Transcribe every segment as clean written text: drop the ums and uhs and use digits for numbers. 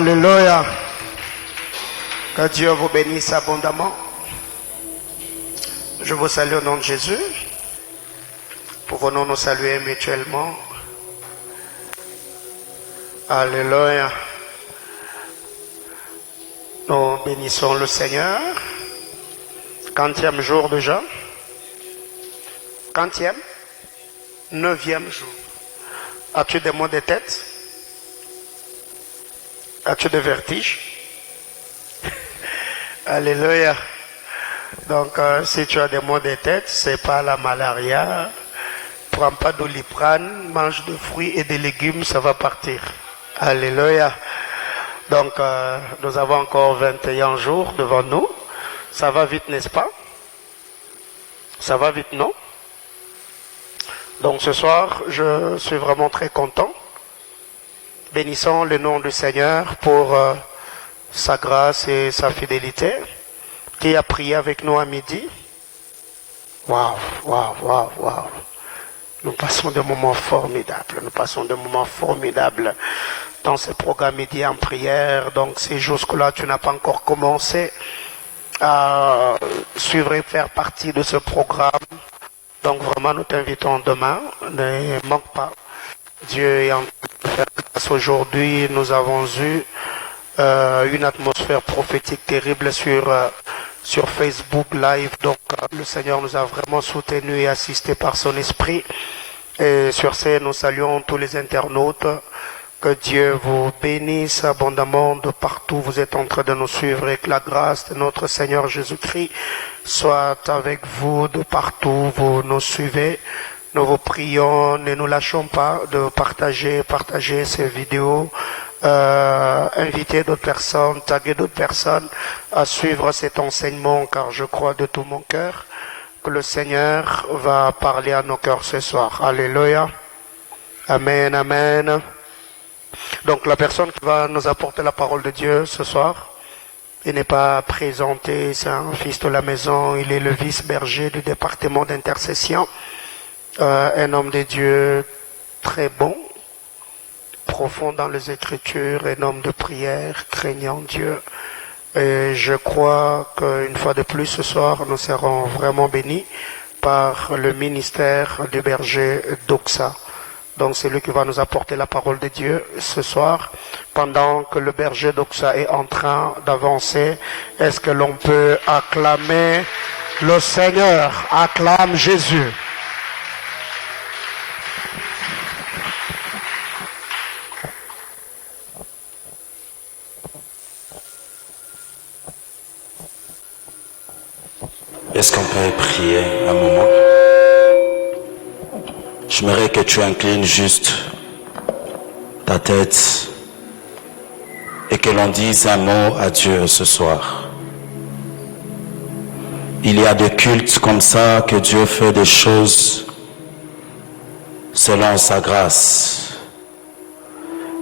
Alléluia. Que Dieu vous bénisse abondamment. Je vous salue au nom de Jésus. Pouvons-nous nous saluer mutuellement. Alléluia. Nous bénissons le Seigneur. 40e jour déjà. 40e, 9e jour. As-tu des maux de tête? As-tu des vertiges? Alléluia. Donc, si tu as des maux de tête, c'est pas la malaria. Prends pas d'Oliprane, mange de fruits et des légumes, ça va partir. Alléluia. Donc, nous avons encore 21 jours devant nous. Ça va vite, n'est-ce pas? Ça va vite, non? Donc, ce soir, je suis vraiment très content. Bénissons le nom du Seigneur pour sa grâce et sa fidélité. Qui a prié avec nous à midi? Waouh, waouh, waouh, waouh. Nous passons des moments formidables. Nous passons des moments formidables dans ce programme midi en prière. Donc, si jusque-là, tu n'as pas encore commencé à suivre et faire partie de ce programme, donc vraiment, nous t'invitons demain. Ne manque pas. Dieu est en train de faire grâce. Aujourd'hui, nous avons eu une atmosphère prophétique terrible sur Facebook Live. Donc, le Seigneur nous a vraiment soutenus et assistés par son esprit. Et sur ce, nous saluons tous les internautes. Que Dieu vous bénisse abondamment de partout. Vous êtes en train de nous suivre et que la grâce de notre Seigneur Jésus-Christ soit avec vous de partout. Vous nous suivez. Nous vous prions. Ne nous lâchons pas de partager ces vidéos. Inviter d'autres personnes, taguer d'autres personnes à suivre cet enseignement, car je crois de tout mon cœur que le Seigneur va parler à nos cœurs ce soir. Alléluia. Amen, amen. Donc la personne qui va nous apporter la parole de Dieu ce soir, il n'est pas présenté, c'est un fils de la maison, il est le vice-berger du département d'intercession, un homme de Dieu très bon, profond dans les Écritures, un homme de prière, craignant Dieu. Et je crois qu'une fois de plus ce soir, nous serons vraiment bénis par le ministère du berger Doxa. Donc c'est lui qui va nous apporter la parole de Dieu ce soir. Pendant que le berger Doxa est en train d'avancer, est-ce que l'on peut acclamer le Seigneur? Acclame Jésus. Est-ce qu'on peut prier un moment? J'aimerais que tu inclines juste ta tête et que l'on dise un mot à Dieu ce soir. Il y a des cultes comme ça que Dieu fait des choses selon sa grâce.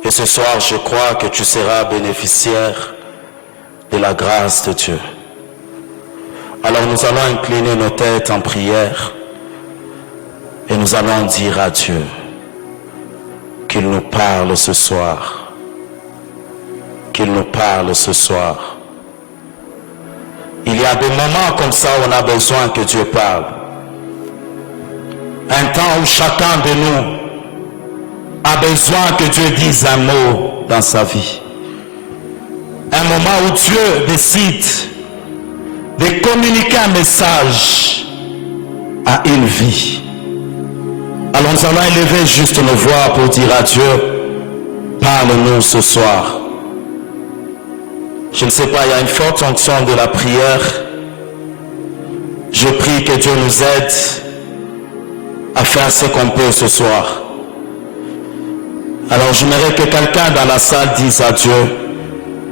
Et ce soir, je crois que tu seras bénéficiaire de la grâce de Dieu. Alors nous allons incliner nos têtes en prière et nous allons dire à Dieu qu'il nous parle ce soir. Qu'il nous parle ce soir. Il y a des moments comme ça où on a besoin que Dieu parle. Un temps où chacun de nous a besoin que Dieu dise un mot dans sa vie. Un moment où Dieu décide de communiquer un message à une vie. Alors nous allons élever juste nos voix pour dire à Dieu, parle-nous ce soir. Je ne sais pas, il y a une forte onction de la prière. Je prie que Dieu nous aide à faire ce qu'on peut ce soir. Alors j'aimerais que quelqu'un dans la salle dise à Dieu,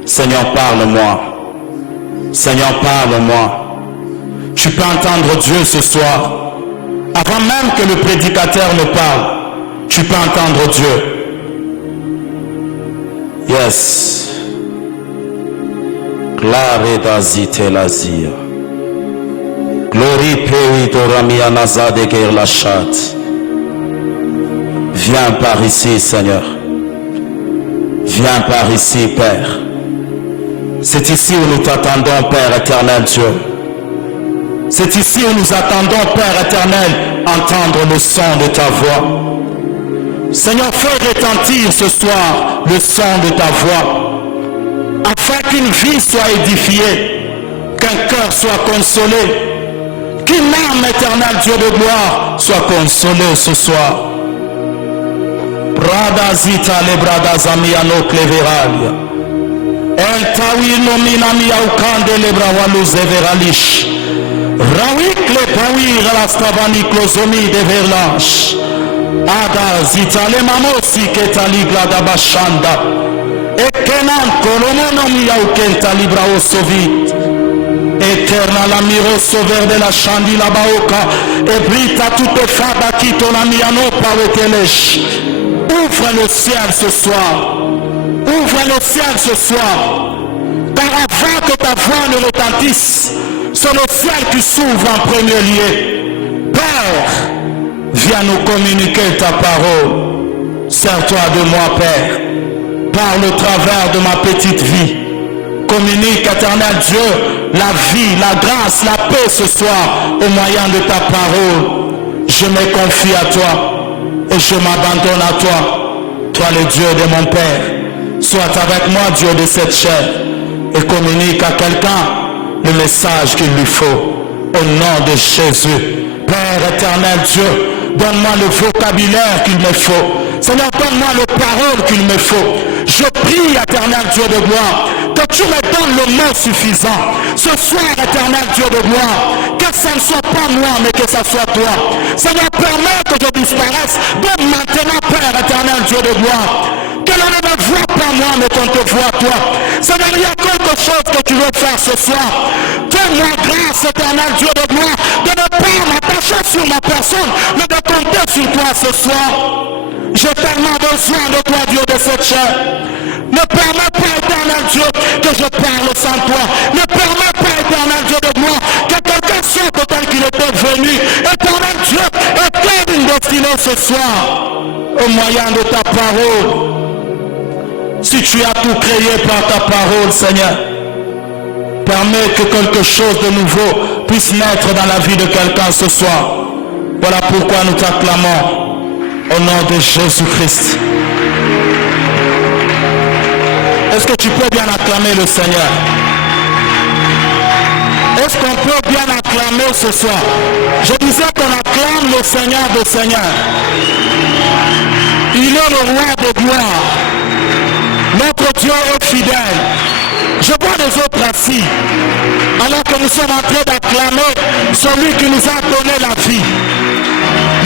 Seigneur, parle-moi. Seigneur, parle-moi. Tu peux entendre Dieu ce soir. Avant même que le prédicateur ne parle, tu peux entendre Dieu. Yes. Clare d'azite l'azia. Glory pei doramia nazade guerre la chatte. Viens par ici, Seigneur. Viens par ici, Père. C'est ici où nous t'attendons, Père éternel Dieu. C'est ici où nous attendons, Père éternel, entendre le son de ta voix. Seigneur, fais retentir ce soir le son de ta voix, afin qu'une vie soit édifiée, qu'un cœur soit consolé, qu'une âme éternelle, Dieu de gloire, soit consolée ce soir. Brada zita le brada zamiano cleveralia. El tawi nomina mi aukande le brawalu zeveralish. Rawik le pawi rastavani klozomi de verlash. Ada zita le mamosi ke taligla da bashanda. Ekenan kolomono mi aukenta libra osovit. Eterna la miro sauver de la chandi la baoka. Et brita toute fada kito la miano pawetelesh. Ouvre le ciel ce soir. Ouvre le ciel ce soir. Car avant que ta voix ne retentisse, c'est le ciel qui s'ouvre en premier lieu. Père, viens nous communiquer ta parole. Sers-toi de moi, Père. Par le travers de ma petite vie. Communique, éternel Dieu, la vie, la grâce, la paix ce soir au moyen de ta parole. Je me confie à toi. Et je m'abandonne à toi, toi le Dieu de mon Père. Sois avec moi, Dieu de cette chair, et communique à quelqu'un le message qu'il lui faut. Au nom de Jésus. Père éternel Dieu, donne-moi le vocabulaire qu'il me faut. Seigneur, donne-moi les paroles qu'il me faut. Je prie, éternel Dieu de gloire, que tu me donnes le mot suffisant. Ce soir, éternel Dieu de gloire, que ça ne soit pas moi, mais que ça soit toi. Seigneur, permets que je disparaisse de maintenant, Père éternel Dieu de gloire. Que l'on ne me voit pas moi, mais qu'on te voit toi. Seigneur, il y a quelque chose que tu veux faire ce soir. Fais-moi grâce, éternel Dieu de gloire, de ne pas m'attacher sur ma personne, mais de compter sur toi ce soir. J'ai tellement besoin de toi, Dieu de cette chair. Ne permets pas, éternel Dieu, que je parle sans toi. Ne permets pas, éternel Dieu de gloire, que quelqu'un sorte tel qu'il était venu. Éternel Dieu, éclaire une destinée ce soir, au moyen de ta parole. Si tu as tout créé par ta parole, Seigneur, permets que quelque chose de nouveau puisse naître dans la vie de quelqu'un ce soir. Voilà pourquoi nous t'acclamons. Au nom de Jésus-Christ. Est-ce que tu peux bien acclamer le Seigneur? Est-ce qu'on peut bien acclamer ce soir? Je disais qu'on acclame le Seigneur des Seigneurs. Il est le roi de gloire. Notre Dieu est fidèle. Je vois les autres assis, alors que nous sommes en train d'acclamer celui qui nous a donné la vie.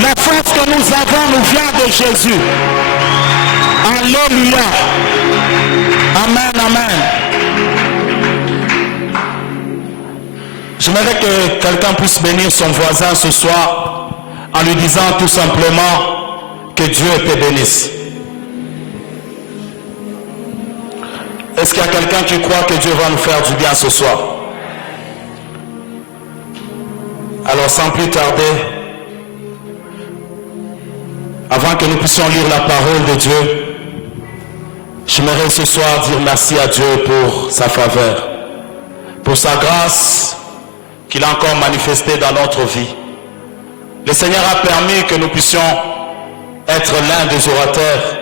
La force que nous avons nous vient de Jésus. Alléluia. Amen, amen. J'aimerais que quelqu'un puisse bénir son voisin ce soir en lui disant tout simplement que Dieu te bénisse. Est-ce qu'il y a quelqu'un qui croit que Dieu va nous faire du bien ce soir? Alors sans plus tarder, avant que nous puissions lire la parole de Dieu, j'aimerais ce soir dire merci à Dieu pour sa faveur, pour sa grâce qu'il a encore manifestée dans notre vie. Le Seigneur a permis que nous puissions être l'un des orateurs.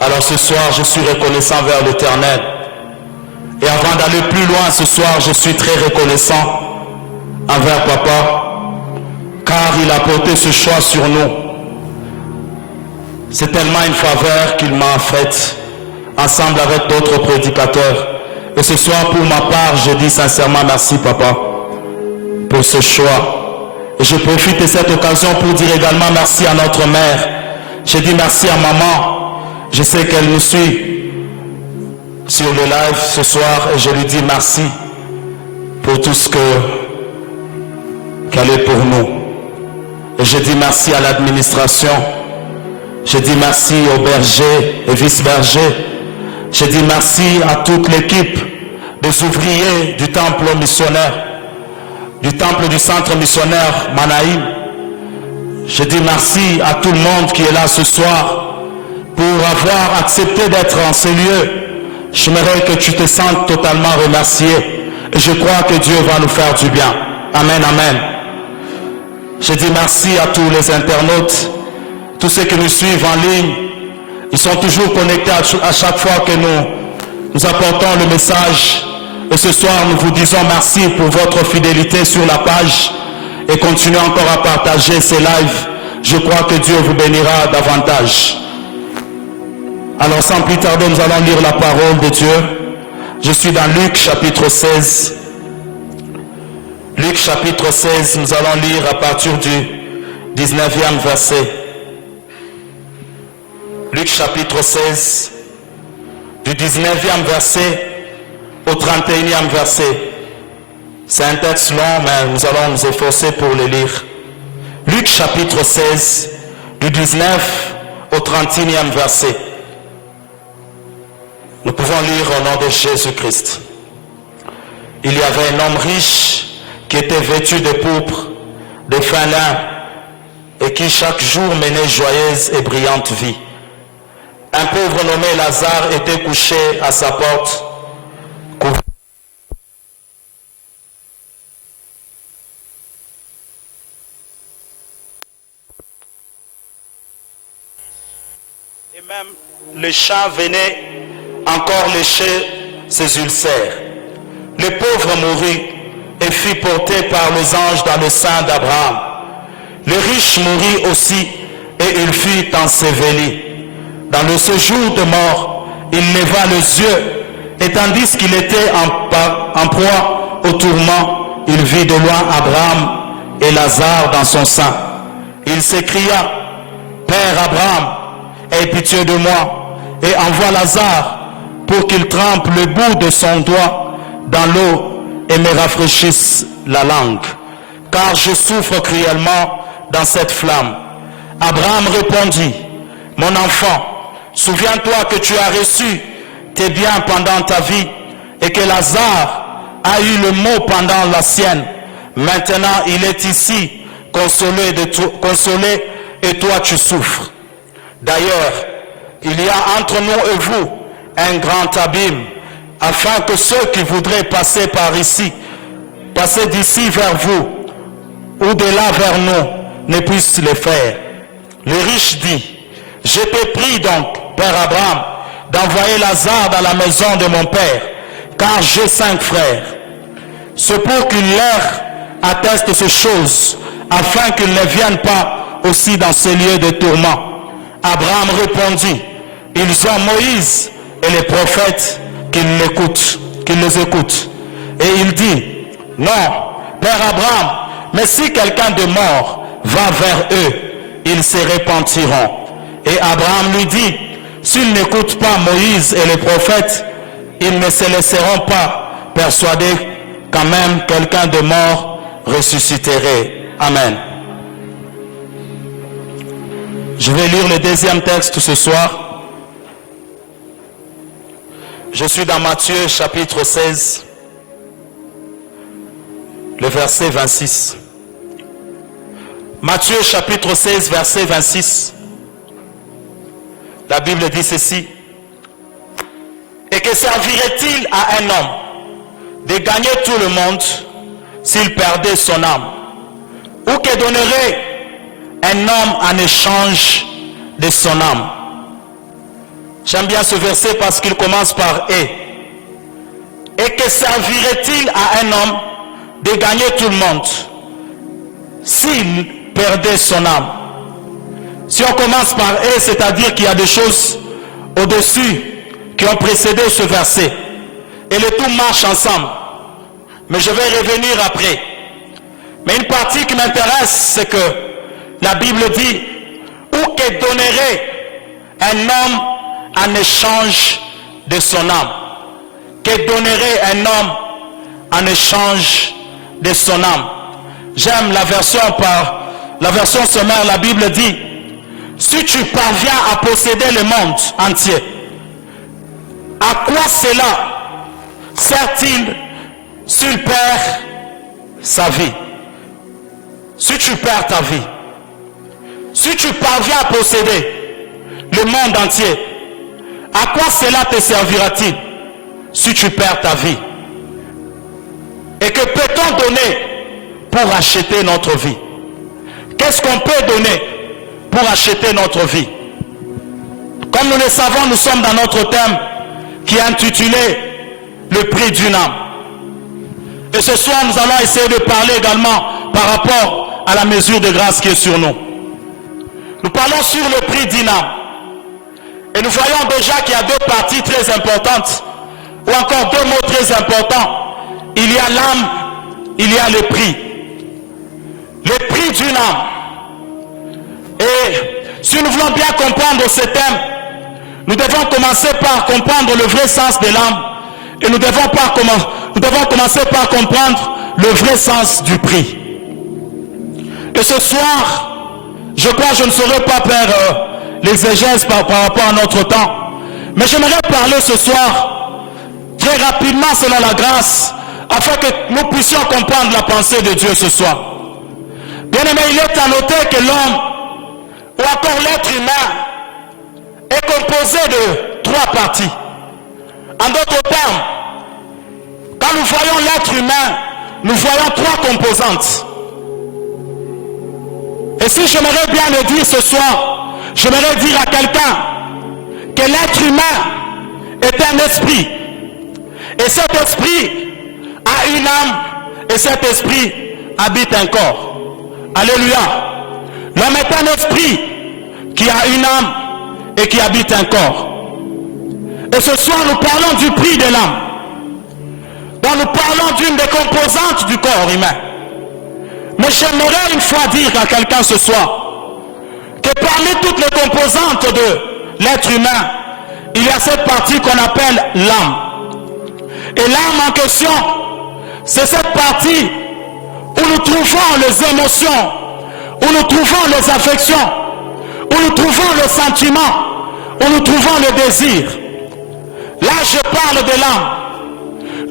Alors ce soir, je suis reconnaissant vers l'Éternel. Et avant d'aller plus loin ce soir, je suis très reconnaissant envers Papa, car il a porté ce choix sur nous. C'est tellement une faveur qu'il m'a faite, ensemble avec d'autres prédicateurs. Et ce soir, pour ma part, je dis sincèrement merci, Papa, pour ce choix. Et je profite de cette occasion pour dire également merci à notre mère. Je dis merci à maman. Je sais qu'elle nous suit sur le live ce soir et je lui dis merci pour tout ce qu'elle est pour nous. Et je dis merci à l'administration. Je dis merci aux bergers et vice-bergers. Je dis merci à toute l'équipe des ouvriers du temple missionnaire, du temple du centre missionnaire Manaïm. Je dis merci à tout le monde qui est là ce soir. pour avoir accepté d'être en ces lieux. J'aimerais que tu te sentes totalement remercié. Et je crois que Dieu va nous faire du bien. Amen, amen. Je dis merci à tous les internautes, tous ceux qui nous suivent en ligne. Ils sont toujours connectés à chaque fois que nous apportons le message. Et ce soir, nous vous disons merci pour votre fidélité sur la page. Et continuez encore à partager ces lives. Je crois que Dieu vous bénira davantage. Alors sans plus tarder, nous allons lire la parole de Dieu. Je suis dans Luc chapitre 16. Luc chapitre 16, nous allons lire à partir du 19e verset. Luc chapitre 16, du 19e verset au 31e verset. C'est un texte long, mais nous allons nous efforcer pour le lire. Luc chapitre 16, du 19 au 31e verset. Nous pouvons lire au nom de Jésus-Christ. Il y avait un homme riche qui était vêtu de pourpre, de fin lin, et qui chaque jour menait joyeuse et brillante vie. Un pauvre nommé Lazare était couché à sa porte, et même le chat venait encore lécher ses ulcères. Le pauvre mourut et fut porté par les anges dans le sein d'Abraham. Le riche mourut aussi et il fut enseveli. Dans le séjour de mort, il leva les yeux et tandis qu'il était en proie au tourment, il vit de loin Abraham et Lazare dans son sein. Il s'écria: Père Abraham, aie pitié de moi et envoie Lazare pour qu'il trempe le bout de son doigt dans l'eau et me rafraîchisse la langue, car je souffre cruellement dans cette flamme. Abraham répondit: Mon enfant, souviens-toi que tu as reçu tes biens pendant ta vie et que Lazare a eu le mot pendant la sienne. Maintenant, il est ici, consolé et toi tu souffres. D'ailleurs, il y a entre nous et vous un grand abîme, afin que ceux qui voudraient passer par ici, passer d'ici vers vous, ou de là vers nous, ne puissent le faire. Le riche dit: Je te prie donc, Père Abraham, d'envoyer Lazare dans la maison de mon père, car j'ai 5 frères. C'est pour qu'il leur atteste ces choses, afin qu'ils ne viennent pas aussi dans ces lieux de tourment. Abraham répondit: Ils ont Moïse et les prophètes qu'ils les écoutent. Et il dit: Non, Père Abraham, mais si quelqu'un de mort va vers eux, ils se repentiront. Et Abraham lui dit: S'ils n'écoutent pas Moïse et les prophètes, ils ne se laisseront pas persuader quand même quelqu'un de mort ressusciterait. Amen. Je vais lire le deuxième texte ce soir. Je suis dans Matthieu chapitre 16, le verset 26. Matthieu chapitre 16, verset 26. La Bible dit ceci: Et que servirait-il à un homme de gagner tout le monde s'il perdait son âme? Ou que donnerait un homme en échange de son âme? J'aime bien ce verset parce qu'il commence par « et ». Et que servirait-il à un homme de gagner tout le monde s'il perdait son âme? Si on commence par « et », c'est-à-dire qu'il y a des choses au-dessus qui ont précédé ce verset. Et le tout marche ensemble. Mais je vais revenir après. Mais une partie qui m'intéresse, c'est que la Bible dit « ou que donnerait un homme en échange de son âme ». Que donnerait un homme en échange de son âme? J'aime la version sommaire. La Bible dit: si tu parviens à posséder le monde entier, à quoi cela sert-il s'il perd sa vie? Si tu perds ta vie, si tu parviens à posséder le monde entier, à quoi cela te servira-t-il si tu perds ta vie? Et que peut-on donner pour acheter notre vie? Qu'est-ce qu'on peut donner pour acheter notre vie? Comme nous le savons, nous sommes dans notre thème qui est intitulé « Le prix d'une âme ». Et ce soir, nous allons essayer de parler également par rapport à la mesure de grâce qui est sur nous. Nous parlons sur le prix d'une âme. Et nous voyons déjà qu'il y a deux parties très importantes, ou encore deux mots très importants. Il y a l'âme, il y a le prix. Le prix d'une âme. Et si nous voulons bien comprendre ce thème, nous devons commencer par comprendre le vrai sens de l'âme. Et nous devons commencer par comprendre le vrai sens du prix. Et ce soir, je crois que je ne saurais pas faire l'exégèse par rapport à notre temps. Mais j'aimerais parler ce soir, très rapidement selon la grâce, afin que nous puissions comprendre la pensée de Dieu ce soir. Bien aimé, il est à noter que l'homme, ou encore l'être humain, est composé de trois parties. En d'autres termes, quand nous voyons l'être humain, nous voyons trois composantes. Et si j'aimerais bien le dire ce soir, j'aimerais dire à quelqu'un que l'être humain est un esprit. Et cet esprit a une âme, et cet esprit habite un corps. Alléluia. L'homme est un esprit qui a une âme et qui habite un corps. Et ce soir, nous parlons du prix de l'âme. Donc nous parlons d'une des composantes du corps humain. Mais j'aimerais une fois dire à quelqu'un ce soir que parmi toutes les composantes de l'être humain, il y a cette partie qu'on appelle l'âme. Et l'âme en question, c'est cette partie où nous trouvons les émotions, où nous trouvons les affections, où nous trouvons le sentiment, où nous trouvons le désir. Là, je parle de l'âme.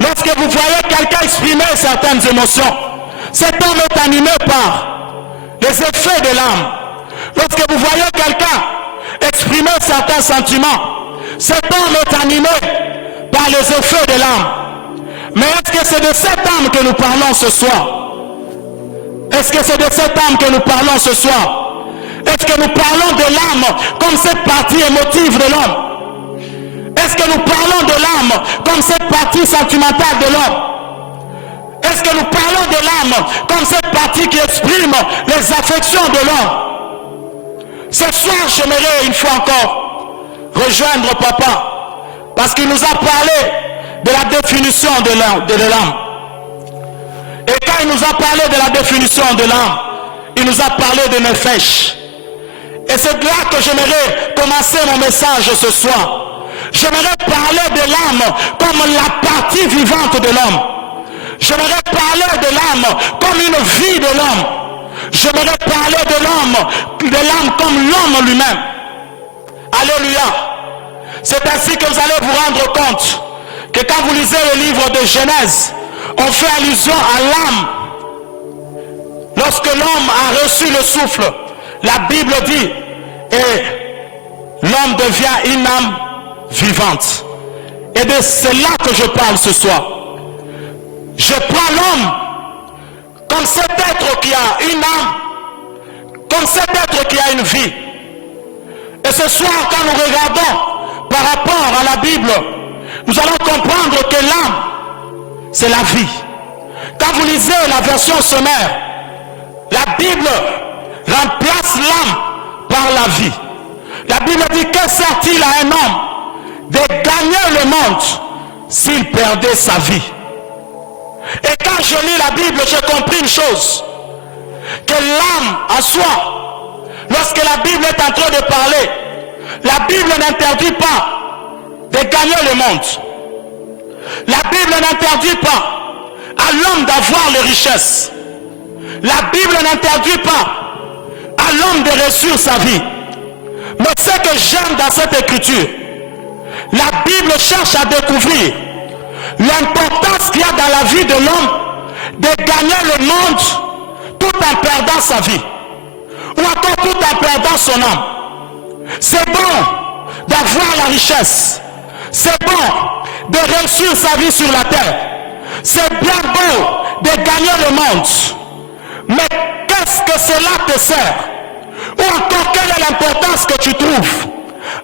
Lorsque vous voyez quelqu'un exprimer certaines émotions, cet homme est animé par les effets de l'âme. Lorsque vous voyez quelqu'un exprimer certains sentiments, cet homme est animé par les effets de l'âme. Mais est-ce que c'est de cette âme que nous parlons ce soir? Est-ce que c'est de cette âme que nous parlons ce soir? Est-ce que nous parlons de l'âme comme cette partie émotive de l'homme? Est-ce que nous parlons de l'âme comme cette partie sentimentale de l'homme? Est-ce que nous parlons de l'âme comme cette partie qui exprime les affections de l'homme? Ce soir, j'aimerais une fois encore rejoindre Papa, parce qu'il nous a parlé de la définition de l'âme. Et quand il nous a parlé de la définition de l'âme, il nous a parlé de nefesh. Et c'est là que j'aimerais commencer mon message ce soir. J'aimerais parler de l'âme comme la partie vivante de l'homme. J'aimerais parler de l'âme comme une vie de l'homme. J'aimerais parler de l'âme comme l'homme lui-même. Alléluia. C'est ainsi que vous allez vous rendre compte que quand vous lisez le livre de Genèse, on fait allusion à l'âme. Lorsque l'homme a reçu le souffle, la Bible dit, et l'homme devient une âme vivante. Et de cela que je parle ce soir. Je prends l'homme comme cet être qui a une âme, comme cet être qui a une vie. Et ce soir, quand nous regardons par rapport à la Bible, nous allons comprendre que l'âme, c'est la vie. Quand vous lisez la version sommaire, la Bible remplace l'âme par la vie. La Bible dit, que sert-il à un homme de gagner le monde s'il perdait sa vie? Et quand je lis la Bible, j'ai compris une chose, que l'âme en soi, lorsque la Bible est en train de parler, la Bible n'interdit pas de gagner le monde. La Bible n'interdit pas à l'homme d'avoir les richesses. La Bible n'interdit pas à l'homme de réussir sa vie. Mais ce que j'aime dans cette écriture, la Bible cherche à découvrir l'importance qu'il y a dans la vie de l'homme de gagner le monde tout en perdant sa vie, ou encore tout en perdant son âme. C'est bon d'avoir la richesse. C'est bon de réussir sa vie sur la terre. C'est bien beau de gagner le monde. Mais qu'est-ce que cela te sert? Ou encore quelle est l'importance que tu trouves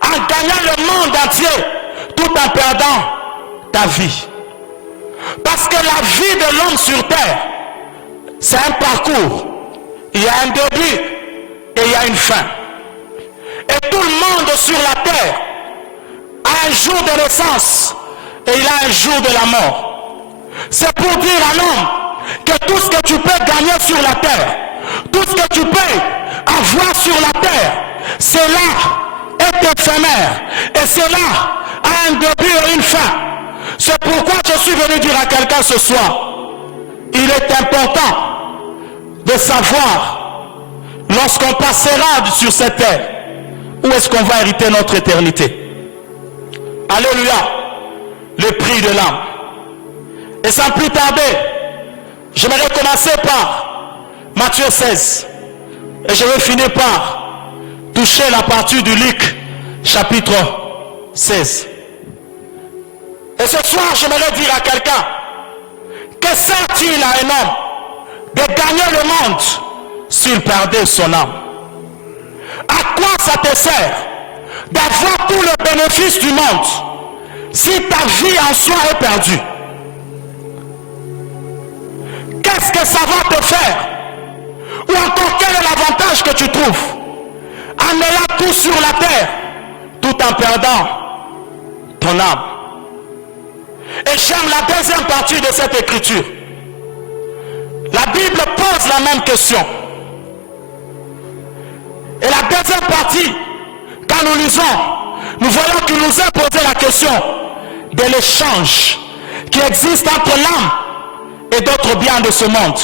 en gagnant le monde entier tout en perdant ta vie? Parce que la vie de l'homme sur terre, c'est un parcours. Il y a un début et il y a une fin. Et tout le monde sur la terre a un jour de naissance et il a un jour de la mort. C'est pour dire à l'homme que tout ce que tu peux gagner sur la terre, tout ce que tu peux avoir sur la terre, cela est éphémère et cela a un début et une fin. C'est pourquoi je suis venu dire à quelqu'un ce soir, il est important de savoir, lorsqu'on passera sur cette terre, où est-ce qu'on va hériter notre éternité. Alléluia, le prix de l'âme. Et sans plus tarder, j'aimerais commencer par Matthieu 16. Et je vais finir par toucher la partie du Luc, chapitre 16. Et ce soir, j'aimerais dire à quelqu'un, que sert-il à un homme de gagner le monde s'il perdait son âme? À quoi ça te sert d'avoir tout le bénéfice du monde si ta vie en soi est perdue? Qu'est-ce que ça va te faire? Ou encore quel est l'avantage que tu trouves en ayant tout sur la terre tout en perdant ton âme? Et j'aime la deuxième partie de cette écriture. La Bible pose la même question. Et la deuxième partie, quand nous lisons, nous voyons qu'il nous est posé la question de l'échange qui existe entre l'âme et d'autres biens de ce monde.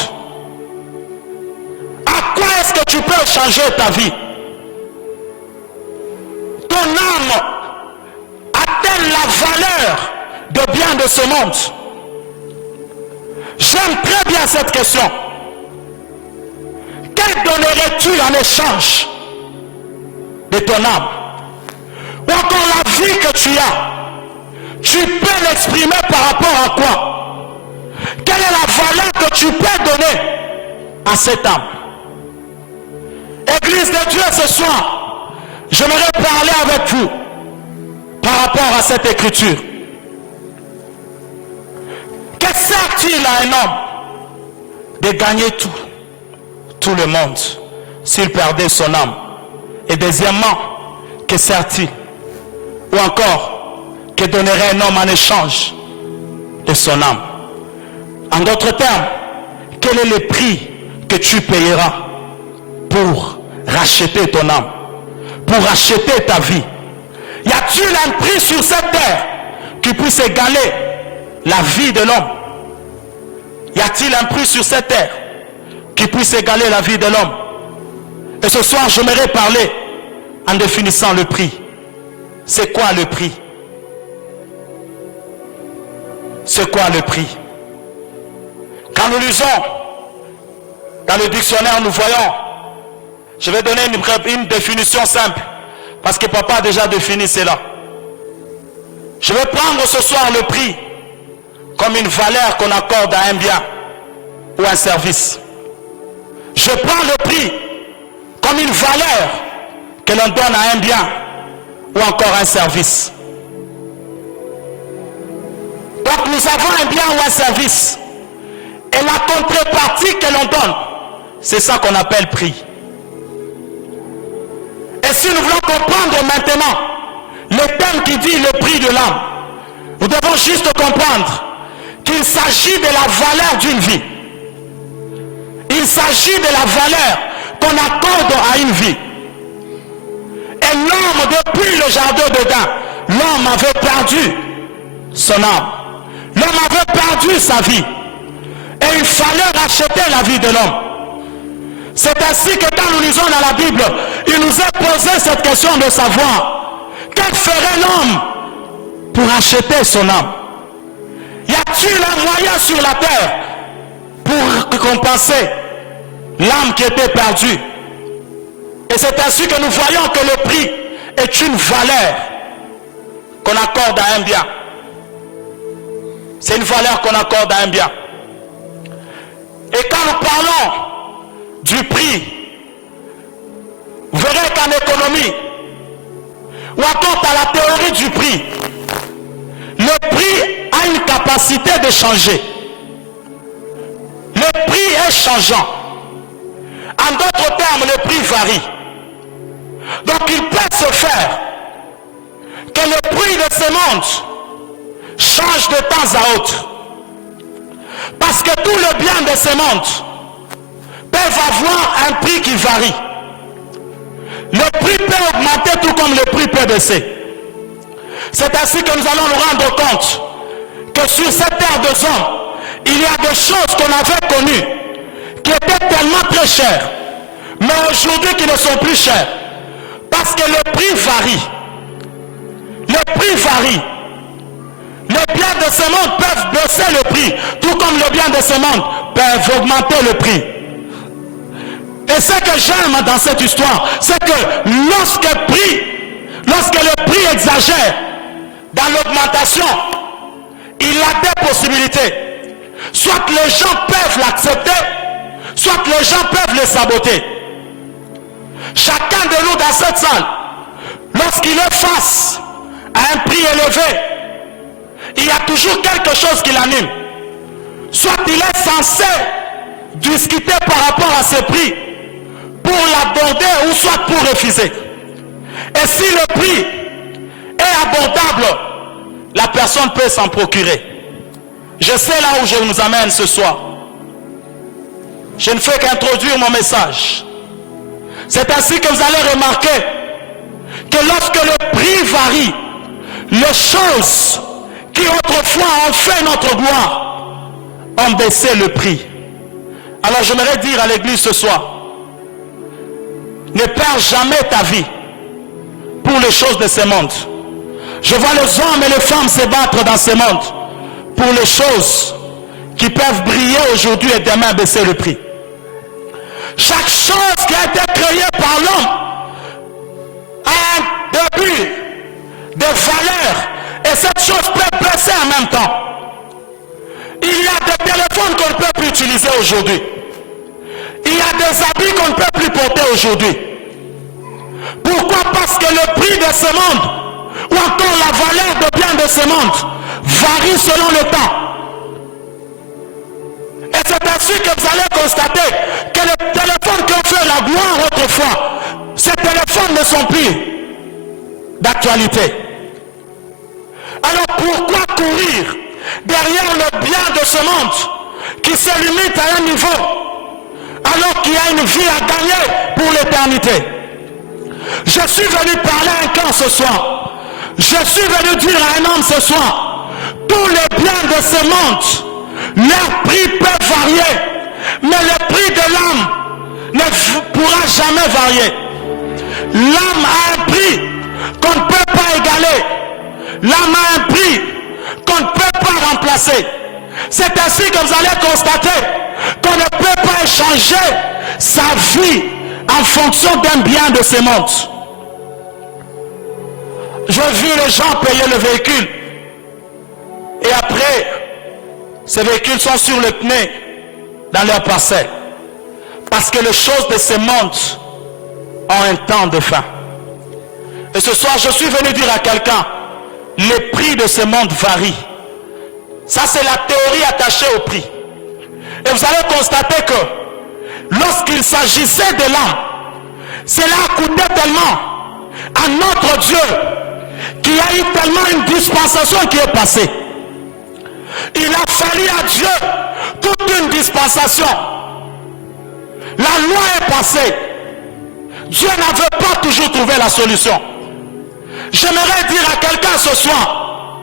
À quoi est-ce que tu peux changer ta vie? Ton âme a-t-elle la valeur de biens de ce monde? J'aime très bien cette question. Que donnerais-tu en échange de ton âme? Ou encore la vie que tu as, tu peux l'exprimer par rapport à quoi? Quelle est la valeur que tu peux donner à cette âme? Église de Dieu, ce soir, j'aimerais parler avec vous par rapport à cette écriture. Que sert-il à un homme de gagner tout le monde s'il perdait son âme? Et deuxièmement, que sert-il? Ou encore, que donnerait un homme en échange de son âme? En d'autres termes, quel est le prix que tu payeras pour racheter ton âme, pour racheter ta vie? Y a-t-il un prix sur cette terre qui puisse égaler la vie de l'homme? Y a-t-il un prix sur cette terre qui puisse égaler la vie de l'homme? Et ce soir, j'aimerais parler en définissant le prix. C'est quoi le prix? C'est quoi le prix? Quand nous lisons dans le dictionnaire, nous voyons, je vais donner une définition simple, parce que papa a déjà défini cela. Je vais prendre ce soir le prix comme une valeur qu'on accorde à un bien ou un service. Je prends le prix comme une valeur que l'on donne à un bien ou encore un service. Donc nous avons un bien ou un service. Et la contrepartie que l'on donne, c'est ça qu'on appelle prix. Et si nous voulons comprendre maintenant le thème qui dit le prix de l'âme, nous devons juste comprendre qu'il s'agit de la valeur d'une vie. Il s'agit de la valeur qu'on accorde à une vie. Et l'homme, depuis le jardin d'Éden, l'homme avait perdu son âme. L'homme avait perdu sa vie. Et il fallait racheter la vie de l'homme. C'est ainsi que quand nous lisons dans la Bible, il nous est posé cette question de savoir que ferait l'homme pour acheter son âme? Y a-t-il un moyen sur la terre pour compenser l'âme qui était perdue? Et c'est ainsi que nous voyons que le prix est une valeur qu'on accorde à un bien. C'est une valeur qu'on accorde à un bien. Et quand nous parlons du prix, vous verrez qu'en économie, ou encore à la théorie du prix, le prix a une capacité de changer. Le prix est changeant. En d'autres termes, le prix varie. Donc il peut se faire que le prix de ce monde change de temps à autre. Parce que tout le bien de ce monde peut avoir un prix qui varie. Le prix peut augmenter tout comme le prix peut baisser. C'est ainsi que nous allons nous rendre compte que sur cette terre de hommes, il y a des choses qu'on avait connues qui étaient tellement très chères, mais aujourd'hui qui ne sont plus chères. Parce que le prix varie. Le prix varie. Les biens de ce monde peuvent baisser le prix, tout comme les biens de ce monde peuvent augmenter le prix. Et ce que j'aime dans cette histoire, c'est que lorsque le prix exagère dans l'augmentation, il y a des possibilités. Soit les gens peuvent l'accepter, soit les gens peuvent le saboter. Chacun de nous dans cette salle, lorsqu'il est face à un prix élevé, il y a toujours quelque chose qui l'anime. Soit il est censé discuter par rapport à ce prix pour l'aborder ou soit pour refuser. Et si le prix est abordable, la personne peut s'en procurer. Je sais là où je nous amène ce soir. Je ne fais qu'introduire mon message. C'est ainsi que vous allez remarquer que lorsque le prix varie, les choses qui autrefois ont fait notre gloire ont baissé le prix. Alors j'aimerais dire à l'église ce soir, ne perds jamais ta vie pour les choses de ce monde. Je vois les hommes et les femmes se battre dans ce monde pour les choses qui peuvent briller aujourd'hui et demain baisser le prix. Chaque chose qui a été créée par l'homme a un début de valeur et cette chose peut baisser en même temps. Il y a des téléphones qu'on ne peut plus utiliser aujourd'hui. Il y a des habits qu'on ne peut plus porter aujourd'hui. Pourquoi? Parce que le prix de ce monde ou encore la valeur de biens de ce monde varie selon le temps. Et c'est ainsi que vous allez constater que les téléphones qui ont fait la gloire autrefois, ces téléphones ne sont plus d'actualité. Alors pourquoi courir derrière le bien de ce monde qui se limite à un niveau alors qu'il y a une vie à gagner pour l'éternité? Je suis venu parler à un camp ce soir. Je suis venu dire à un homme ce soir, tous les biens de ce monde, leur prix peut varier, mais le prix de l'âme ne pourra jamais varier. L'âme a un prix qu'on ne peut pas égaler. L'âme a un prix qu'on ne peut pas remplacer. C'est ainsi que vous allez constater qu'on ne peut pas échanger sa vie en fonction d'un bien de ce monde. Je vis les gens payer le véhicule et après ces véhicules sont sur le pneu dans leur parcelle parce que les choses de ce monde ont un temps de fin. Et ce soir je suis venu dire à quelqu'un, les prix de ce monde varient. Ça c'est la théorie attachée au prix. Et vous allez constater que lorsqu'il s'agissait de l'âme, cela a coûté tellement à notre Dieu qu'il y a eu tellement une dispensation qui est passée. Il a fallu à Dieu toute une dispensation. La loi est passée. Dieu n'avait pas toujours trouvé la solution. J'aimerais dire à quelqu'un ce soir,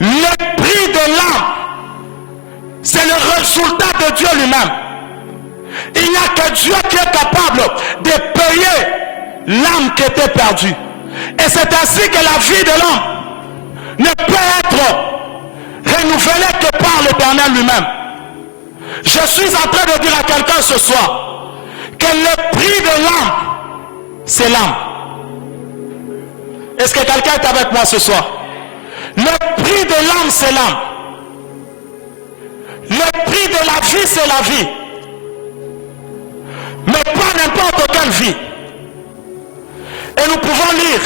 le prix de l'âme, c'est le résultat de Dieu lui-même. Il n'y a que Dieu qui est capable de payer l'âme qui était perdue. Et c'est ainsi que la vie de l'homme ne peut être renouvelée que par l'Éternel lui-même. Je suis en train de dire à quelqu'un ce soir que le prix de l'âme, c'est l'âme. Est-ce que quelqu'un est avec moi ce soir? Le prix de l'âme, c'est l'âme. Le prix de la vie, c'est la vie. Mais pas n'importe quelle vie. Et nous pouvons lire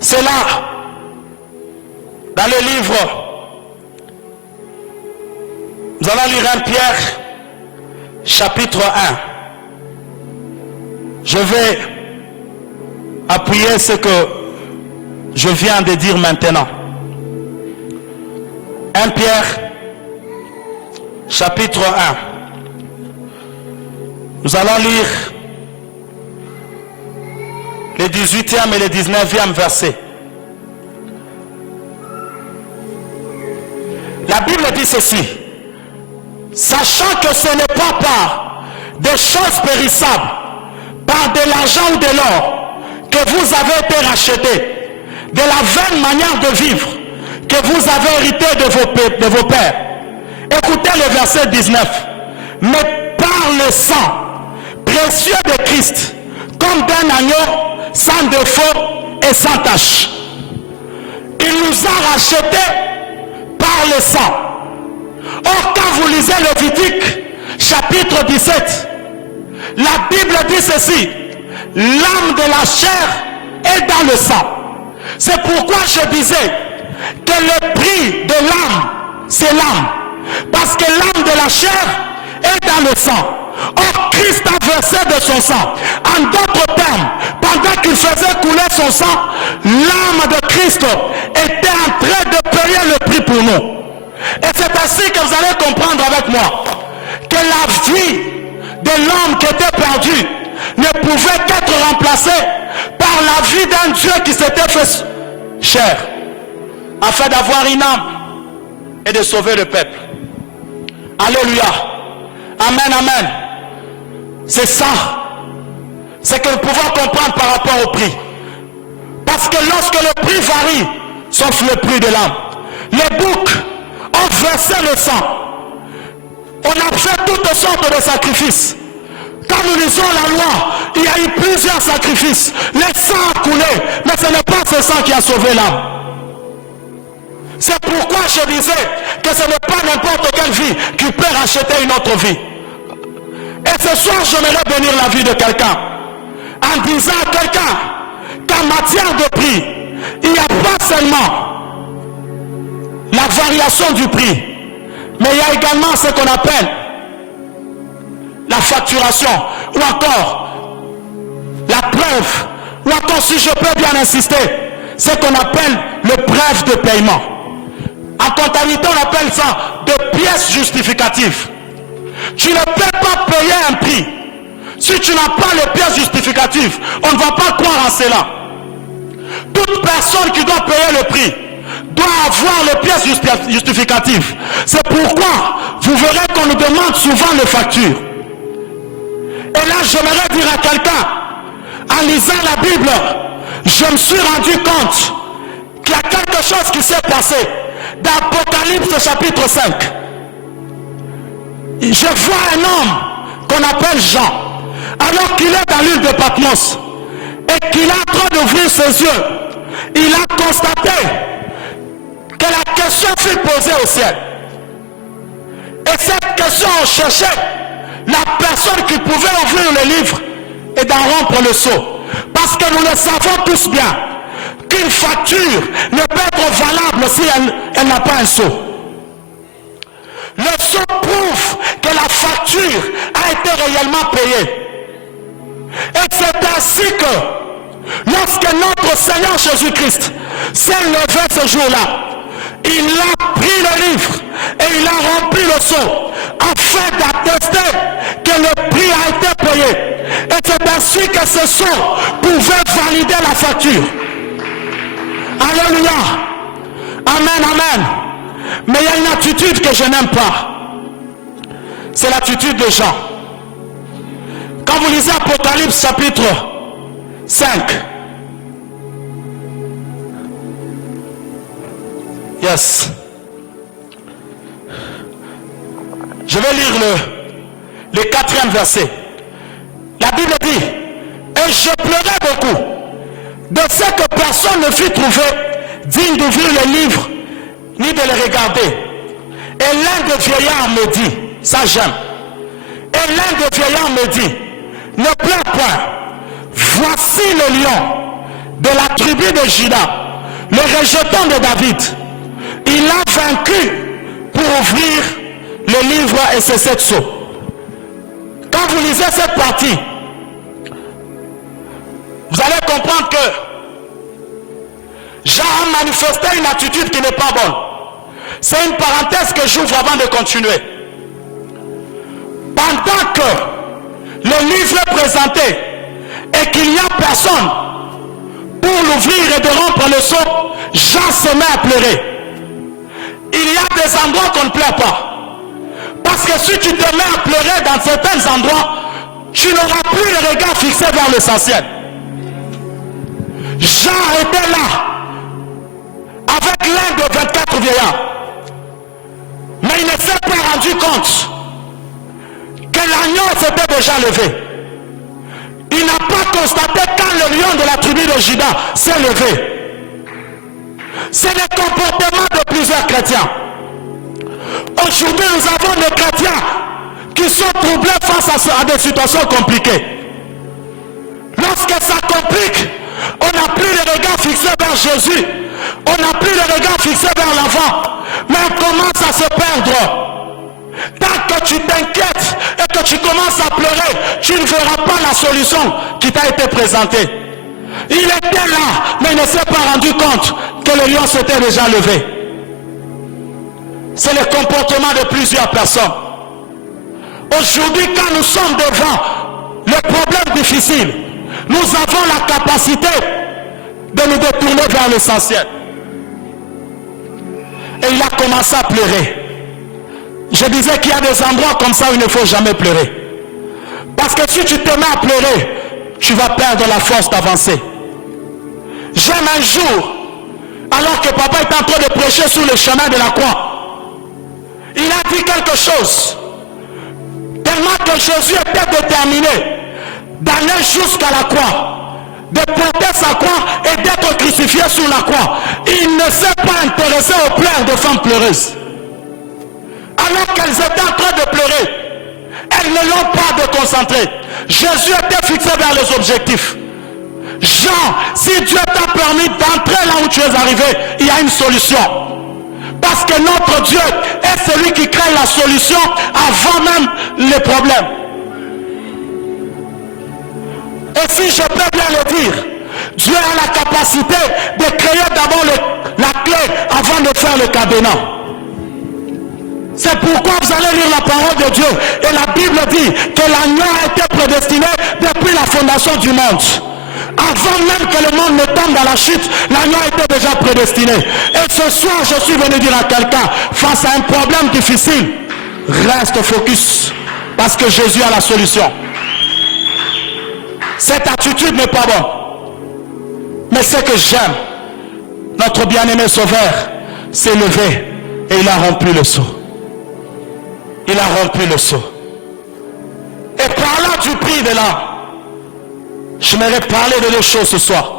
cela dans le livre. Nous allons lire 1 Pierre, chapitre 1. Je vais appuyer ce que je viens de dire maintenant. 1 Pierre, chapitre 1. Nous allons lire le 18e et le 19e verset. La Bible dit ceci: sachant que ce n'est pas par des choses périssables, par de l'argent ou de l'or, que vous avez été rachetés, de la vaine manière de vivre que vous avez hérité de vos pères. Écoutez le verset 19. Mais par le sang précieux de Christ, comme d'un agneau sans défaut et sans tache. Il nous a rachetés par le sang. Or, quand vous lisez Lévitique, chapitre 17, la Bible dit ceci: l'âme de la chair est dans le sang. C'est pourquoi je disais que le prix de l'âme, c'est l'âme. Parce que l'âme de la chair est dans le sang. Or, Christ a versé de son sang. En d'autres termes, pendant qu'il faisait couler son sang, l'âme de Christ était en train de payer le prix pour nous. Et c'est ainsi que vous allez comprendre avec moi que la vie de l'homme qui était perdu ne pouvait qu'être remplacée par la vie d'un Dieu qui s'était fait chair, afin d'avoir une âme et de sauver le peuple. Alléluia. Amen, amen. C'est ça. C'est que nous pouvons comprendre par rapport au prix. Parce que lorsque le prix varie, sauf le prix de l'âme, les boucs ont versé le sang. On a fait toutes sortes de sacrifices. Quand nous lisons la loi, il y a eu plusieurs sacrifices. Le sang a coulé, mais ce n'est pas ce sang qui a sauvé l'âme. C'est pourquoi je disais que ce n'est pas n'importe quelle vie qui peut racheter une autre vie. Et ce soir, j'aimerais bénir la vie de quelqu'un en disant à quelqu'un qu'en matière de prix, il n'y a pas seulement la variation du prix, mais il y a également ce qu'on appelle la facturation, ou encore la preuve, ou encore, si je peux bien insister, ce qu'on appelle le preuve de paiement. En comptabilité, on appelle ça de pièces justificatives. Tu ne peux pas payer un prix si tu n'as pas les pièces justificatives. On ne va pas croire en cela. Toute personne qui doit payer le prix doit avoir les pièces justificatives. C'est pourquoi vous verrez qu'on nous demande souvent les factures. Et là, j'aimerais dire à quelqu'un, en lisant la Bible, je me suis rendu compte qu'il y a quelque chose qui s'est passé dans Apocalypse chapitre 5. Je vois un homme qu'on appelle Jean, alors qu'il est dans l'île de Patmos et qu'il est en train d'ouvrir ses yeux. Il a constaté que la question fut posée au ciel. Et cette question, on cherchait la personne qui pouvait ouvrir le livre et d'en rompre le sceau. Parce que nous le savons tous bien qu'une facture ne peut être valable si elle n'a pas un sceau. Le sceau prouve que la facture a été réellement payée. Et c'est ainsi que lorsque notre Seigneur Jésus-Christ s'est levé ce jour-là, il a pris le livre et il a rempli le sceau afin d'attester que le prix a été payé. Et c'est ainsi que ce sceau pouvait valider la facture. Alléluia. Amen, amen. Mais il y a une attitude que je n'aime pas. C'est l'attitude de Jean. Quand vous lisez Apocalypse chapitre 5, yes. Je vais lire le 4e verset. La Bible dit: et je pleurais beaucoup de ce que personne ne fut trouvé digne d'ouvrir les livres, ni de les regarder. Et l'un des vieillards me dit, ça j'aime, et l'un des vieillards me dit, ne pleure point, voici le lion de la tribu de Juda, le rejeton de David. Il a vaincu pour ouvrir le livre et ses 7 sceaux. Quand vous lisez cette partie, vous allez comprendre que Jean a manifesté une attitude qui n'est pas bonne. C'est une parenthèse que j'ouvre avant de continuer. Pendant que le livre est présenté et qu'il n'y a personne pour l'ouvrir et de rompre le sceau, Jean se met à pleurer. Il y a des endroits qu'on ne pleure pas. Parce que si tu te mets à pleurer dans certains endroits, tu n'auras plus le regard fixé vers l'essentiel. Jean était là avec l'un de 24 vieillards. Mais il ne s'est pas rendu compte que l'agneau s'était déjà levé. Il n'a pas constaté quand le lion de la tribu de Juda s'est levé. C'est le comportement de plusieurs chrétiens. Aujourd'hui, nous avons des chrétiens qui sont troublés face à des situations compliquées. Lorsque ça complique, on n'a plus le regard fixé vers Jésus. On n'a plus le regard fixé vers l'avant. Mais on commence à se perdre. Tant que tu t'inquiètes et que tu commences à pleurer, tu ne verras pas la solution qui t'a été présentée. Il était là, mais il ne s'est pas rendu compte que le lion s'était déjà levé. C'est le comportement de plusieurs personnes. Aujourd'hui, quand nous sommes devant les problèmes difficiles, nous avons la capacité de nous détourner vers l'essentiel. Et il a commencé à pleurer. Je disais qu'il y a des endroits comme ça où il ne faut jamais pleurer. Parce que si tu te mets à pleurer, tu vas perdre la force d'avancer. J'aime un jour, alors que papa est en train de prêcher sur le chemin de la croix, il a dit quelque chose. Tellement que Jésus était déterminé d'aller jusqu'à la croix, de porter sa croix et d'être crucifié sur la croix. Il ne s'est pas intéressé aux pleurs de femmes pleureuses. Alors qu'elles étaient en train de pleurer, elles ne l'ont pas déconcentré. Jésus était fixé vers les objectifs. Jean, si Dieu t'a permis d'entrer là où tu es arrivé, il y a une solution. Parce que notre Dieu est celui qui crée la solution avant même les problèmes. Et si je peux bien le dire, Dieu a la capacité de créer d'abord la clé avant de faire le cadenas. C'est pourquoi vous allez lire la parole de Dieu. Et la Bible dit que l'agneau a été prédestiné depuis la fondation du monde. Avant même que le monde ne tombe dans la chute, l'agneau a été déjà prédestiné. Et ce soir, je suis venu dire à quelqu'un, face à un problème difficile, reste focus. Parce que Jésus a la solution. Cette attitude n'est pas bonne. Mais ce que j'aime, notre bien-aimé Sauveur s'est levé et il a rempli le seau. Il a rempli le seau. Et parlant du prix de l'âme, j'aimerais parler de 2 choses ce soir.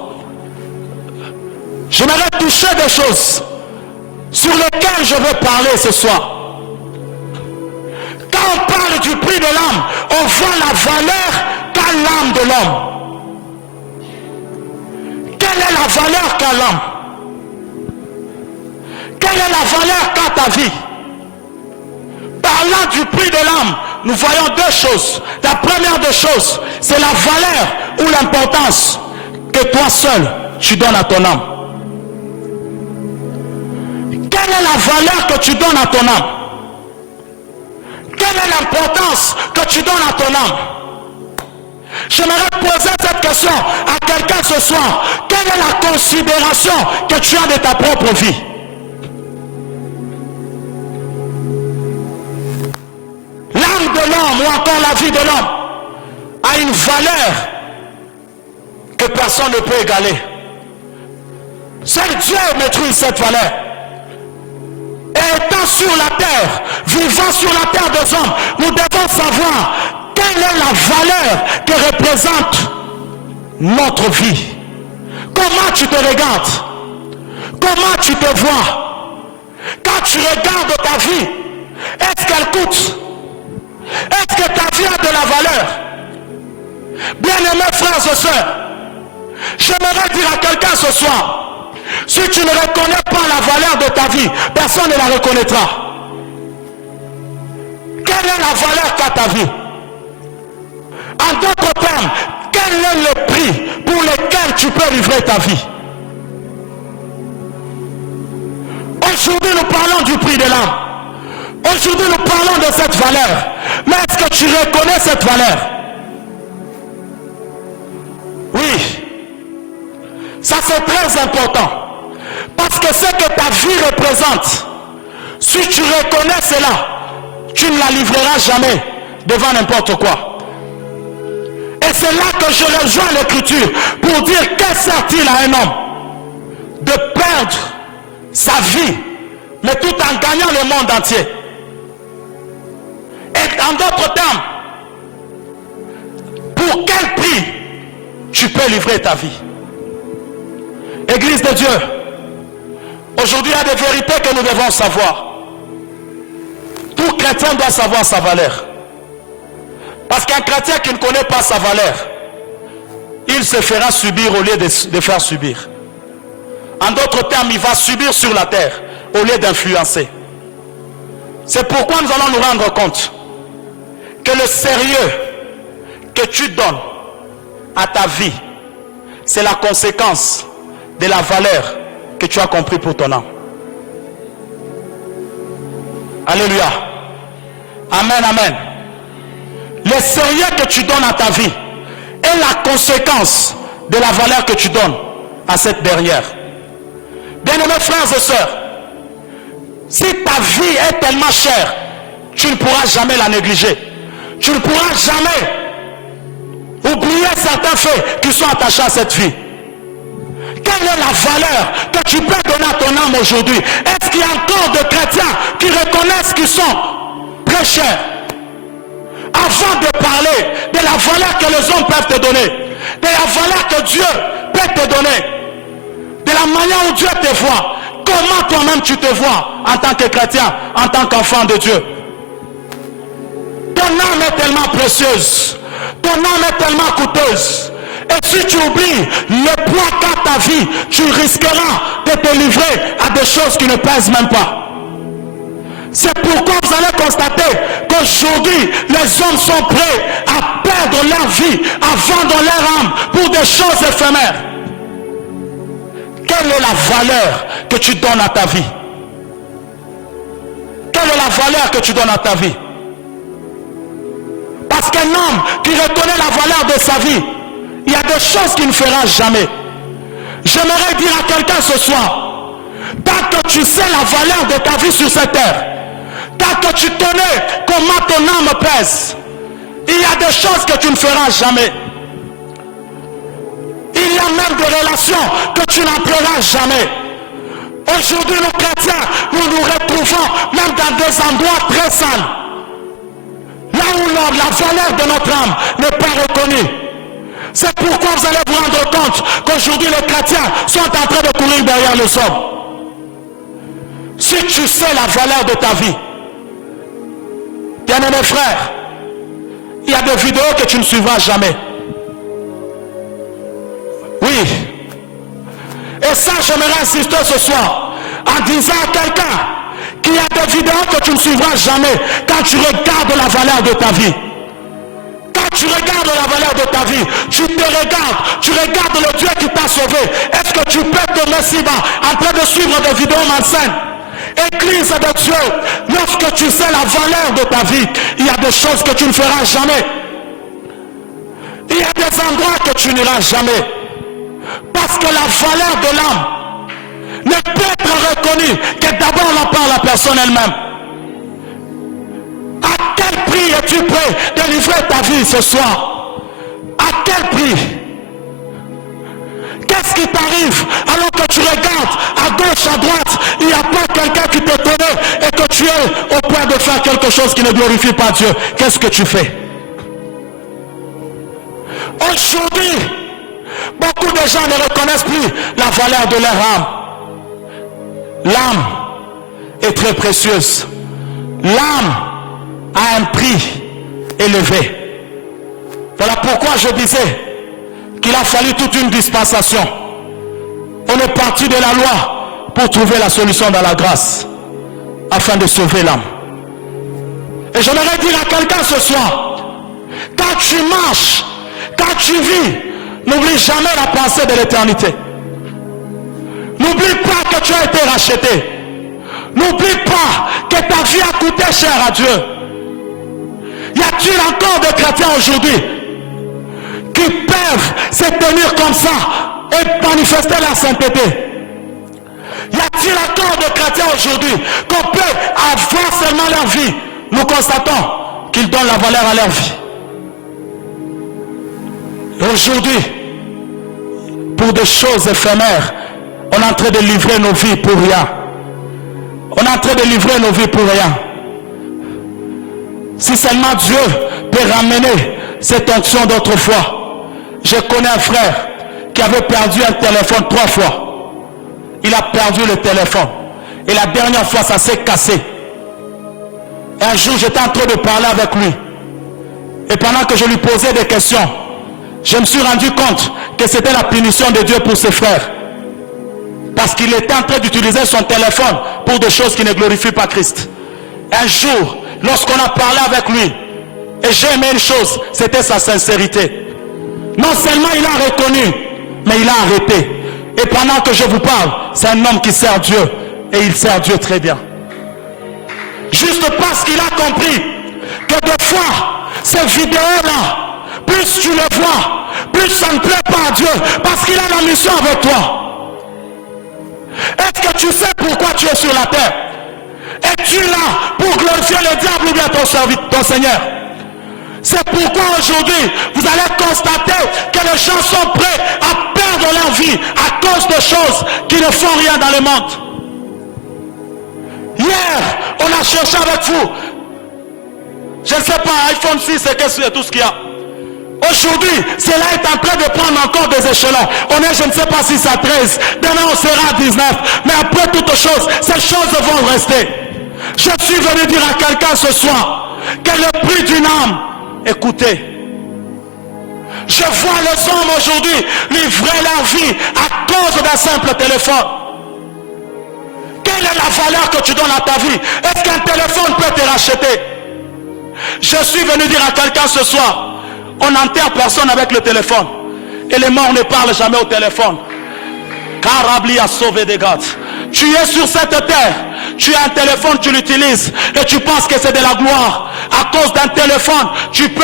J'aimerais toucher des choses sur lesquelles je veux parler ce soir. Quand on parle du prix de l'âme, on voit la valeur qu'a l'âme de l'homme. Quelle est la valeur qu'a l'âme? Quelle est la valeur qu'a ta vie? Parlant du prix de l'âme, nous voyons 2 choses. La première des choses, c'est la valeur ou l'importance que toi seul, tu donnes à ton âme. Quelle est la valeur que tu donnes à ton âme? Quelle est l'importance que tu donnes à ton âme? J'aimerais poser cette question à quelqu'un ce soir. Quelle est la considération que tu as de ta propre vie? L'âme de l'homme ou encore la vie de l'homme a une valeur que personne ne peut égaler. Seul Dieu maîtrise cette valeur. Et étant sur la terre, vivant sur la terre des hommes, nous devons savoir quelle est la valeur que représente notre vie. Comment tu te regardes? Comment tu te vois? Quand tu regardes ta vie, est-ce qu'elle coûte? Est-ce que ta vie a de la valeur? Bien-aimés frères et sœurs, j'aimerais dire à quelqu'un ce soir, si tu ne reconnais pas la valeur de ta vie, personne ne la reconnaîtra. Quelle est la valeur qu'a ta vie? En d'autres termes, quel est le prix pour lequel tu peux livrer ta vie? Aujourd'hui, nous parlons du prix de l'âme. Aujourd'hui, nous parlons de cette valeur. Mais est-ce que tu reconnais cette valeur? Oui. Ça, c'est très important. Parce que ce que ta vie représente, si tu reconnais cela, tu ne la livreras jamais devant n'importe quoi. Et c'est là que je rejoins l'écriture pour dire que sert-il à un homme de perdre sa vie, mais tout en gagnant le monde entier. Et en d'autres termes, pour quel prix tu peux livrer ta vie? Église de Dieu, aujourd'hui il y a des vérités que nous devons savoir. Tout chrétien doit savoir sa valeur. Parce qu'un chrétien qui ne connaît pas sa valeur, il se fera subir au lieu de faire subir. En d'autres termes, il va subir sur la terre au lieu d'influencer. C'est pourquoi nous allons nous rendre compte que le sérieux que tu donnes à ta vie, c'est la conséquence de la valeur que tu as compris pour ton âme. Alléluia. Amen, amen. Le sérieux que tu donnes à ta vie est la conséquence de la valeur que tu donnes à cette dernière. Bien-aimés frères et sœurs, si ta vie est tellement chère, tu ne pourras jamais la négliger. Tu ne pourras jamais oublier certains faits qui sont attachés à cette vie. Quelle est la valeur que tu peux donner à ton âme aujourd'hui? Est-ce qu'il y a encore de chrétiens qui reconnaissent qu'ils sont très chers? Avant de parler de la valeur que les hommes peuvent te donner, de la valeur que Dieu peut te donner, de la manière où Dieu te voit, comment toi-même tu te vois en tant que chrétien, en tant qu'enfant de Dieu? Ton âme est tellement précieuse, ton âme est tellement coûteuse. Et si tu oublies le poids qu'a ta vie, tu risqueras de te livrer à des choses qui ne pèsent même pas. C'est pourquoi vous allez constater qu'aujourd'hui, les hommes sont prêts à perdre leur vie, à vendre leur âme pour des choses éphémères. Quelle est la valeur que tu donnes à ta vie? Quelle est la valeur que tu donnes à ta vie? Parce qu'un homme qui reconnaît la valeur de sa vie, il y a des choses qu'il ne fera jamais. J'aimerais dire à quelqu'un ce soir, tant que tu sais la valeur de ta vie sur cette terre, tant que tu connais comment ton âme pèse, il y a des choses que tu ne feras jamais. Il y a même des relations que tu n'entreras jamais. Aujourd'hui, nous chrétiens, nous nous retrouvons même dans des endroits très sales. Là où la valeur de notre âme n'est pas reconnue. C'est pourquoi vous allez vous rendre compte qu'aujourd'hui les chrétiens sont en train de courir derrière les hommes. Si tu sais la valeur de ta vie, bien-aimés frères, il y a des vidéos que tu ne suivras jamais. Oui. Et ça, j'aimerais insister ce soir en disant à quelqu'un qu'il y a des vidéos que tu ne suivras jamais quand tu regardes la valeur de ta vie. Quand tu regardes la valeur de ta vie, tu te regardes, tu regardes le Dieu qui t'a sauvé. Est-ce que tu peux te mettre si bas en train de suivre des vidéos malsaines? Église de Dieu, lorsque tu sais la valeur de ta vie, il y a des choses que tu ne feras jamais. Il y a des endroits que tu n'iras jamais. Parce que la valeur de l'âme ne peut être reconnue que d'abord par la personne elle-même. À quel prix es-tu prêt de livrer ta vie ce soir? À quel prix? Qu'est-ce qui t'arrive alors que tu regardes à gauche, à droite, il n'y a pas quelqu'un qui te connaît et que tu es au point de faire quelque chose qui ne glorifie pas Dieu? Qu'est-ce que tu fais? Aujourd'hui, Beaucoup de gens ne reconnaissent plus la valeur de leur âme. L'âme est très précieuse. L'âme a un prix élevé. Voilà pourquoi je disais qu'il a fallu toute une dispensation. On est parti de la loi pour trouver la solution dans la grâce, afin de sauver l'âme. Et j'aimerais dire à quelqu'un ce soir, quand tu marches, quand tu vis, n'oublie jamais la pensée de l'éternité. N'oublie pas que tu as été racheté. N'oublie pas que ta vie a coûté cher à Dieu. Y a-t-il encore des chrétiens aujourd'hui qui peuvent se tenir comme ça et manifester la sainteté? Y a-t-il encore des chrétiens aujourd'hui qu'on peut avoir seulement leur vie? Nous constatons qu'ils donnent la valeur à leur vie. Aujourd'hui, pour des choses éphémères, on est en train de livrer nos vies pour rien. On est en train de livrer nos vies pour rien. Si seulement Dieu peut ramener cette onction d'autrefois. Je connais un frère qui avait perdu un téléphone 3 fois. Il a perdu le téléphone. Et la dernière fois, ça s'est cassé. Et un jour, j'étais en train de parler avec lui. Et pendant que je lui posais des questions, je me suis rendu compte que c'était la punition de Dieu pour ses frères. Parce qu'il était en train d'utiliser son téléphone pour des choses qui ne glorifient pas Christ. Un jour, lorsqu'on a parlé avec lui, et j'ai aimé une chose, c'était sa sincérité. Non seulement il a reconnu, mais il a arrêté. Et pendant que je vous parle, c'est un homme qui sert Dieu. Et il sert Dieu très bien. Juste parce qu'il a compris que des fois, ces vidéos-là, plus tu les vois, plus ça ne plaît pas à Dieu, parce qu'il a la mission avec toi. Est-ce que tu sais pourquoi tu es sur la terre? Es-tu là pour glorifier le diable ou bien ton Seigneur? C'est pourquoi aujourd'hui, vous allez constater que les gens sont prêts à perdre leur vie à cause de choses qui ne font rien dans le monde. Hier, on a cherché avec vous, je ne sais pas, iPhone 6 et tout ce qu'il y a. Aujourd'hui, cela est en train de prendre encore des échelons. On est, je ne sais pas si c'est à 13, demain on sera à 19. Mais après toutes choses, ces choses vont rester. Je suis venu dire à quelqu'un ce soir que le prix d'une âme, écoutez, je vois les hommes aujourd'hui livrer leur vie à cause d'un simple téléphone. Quelle est la valeur que tu donnes à ta vie? Est-ce qu'un téléphone peut te racheter? Je suis venu dire à quelqu'un ce soir, on n'enterre personne avec le téléphone. Et les morts ne parlent jamais au téléphone. Car Rabli a sauvé des gars. Tu es sur cette terre, tu as un téléphone, tu l'utilises et tu penses que c'est de la gloire. À cause d'un téléphone, tu peux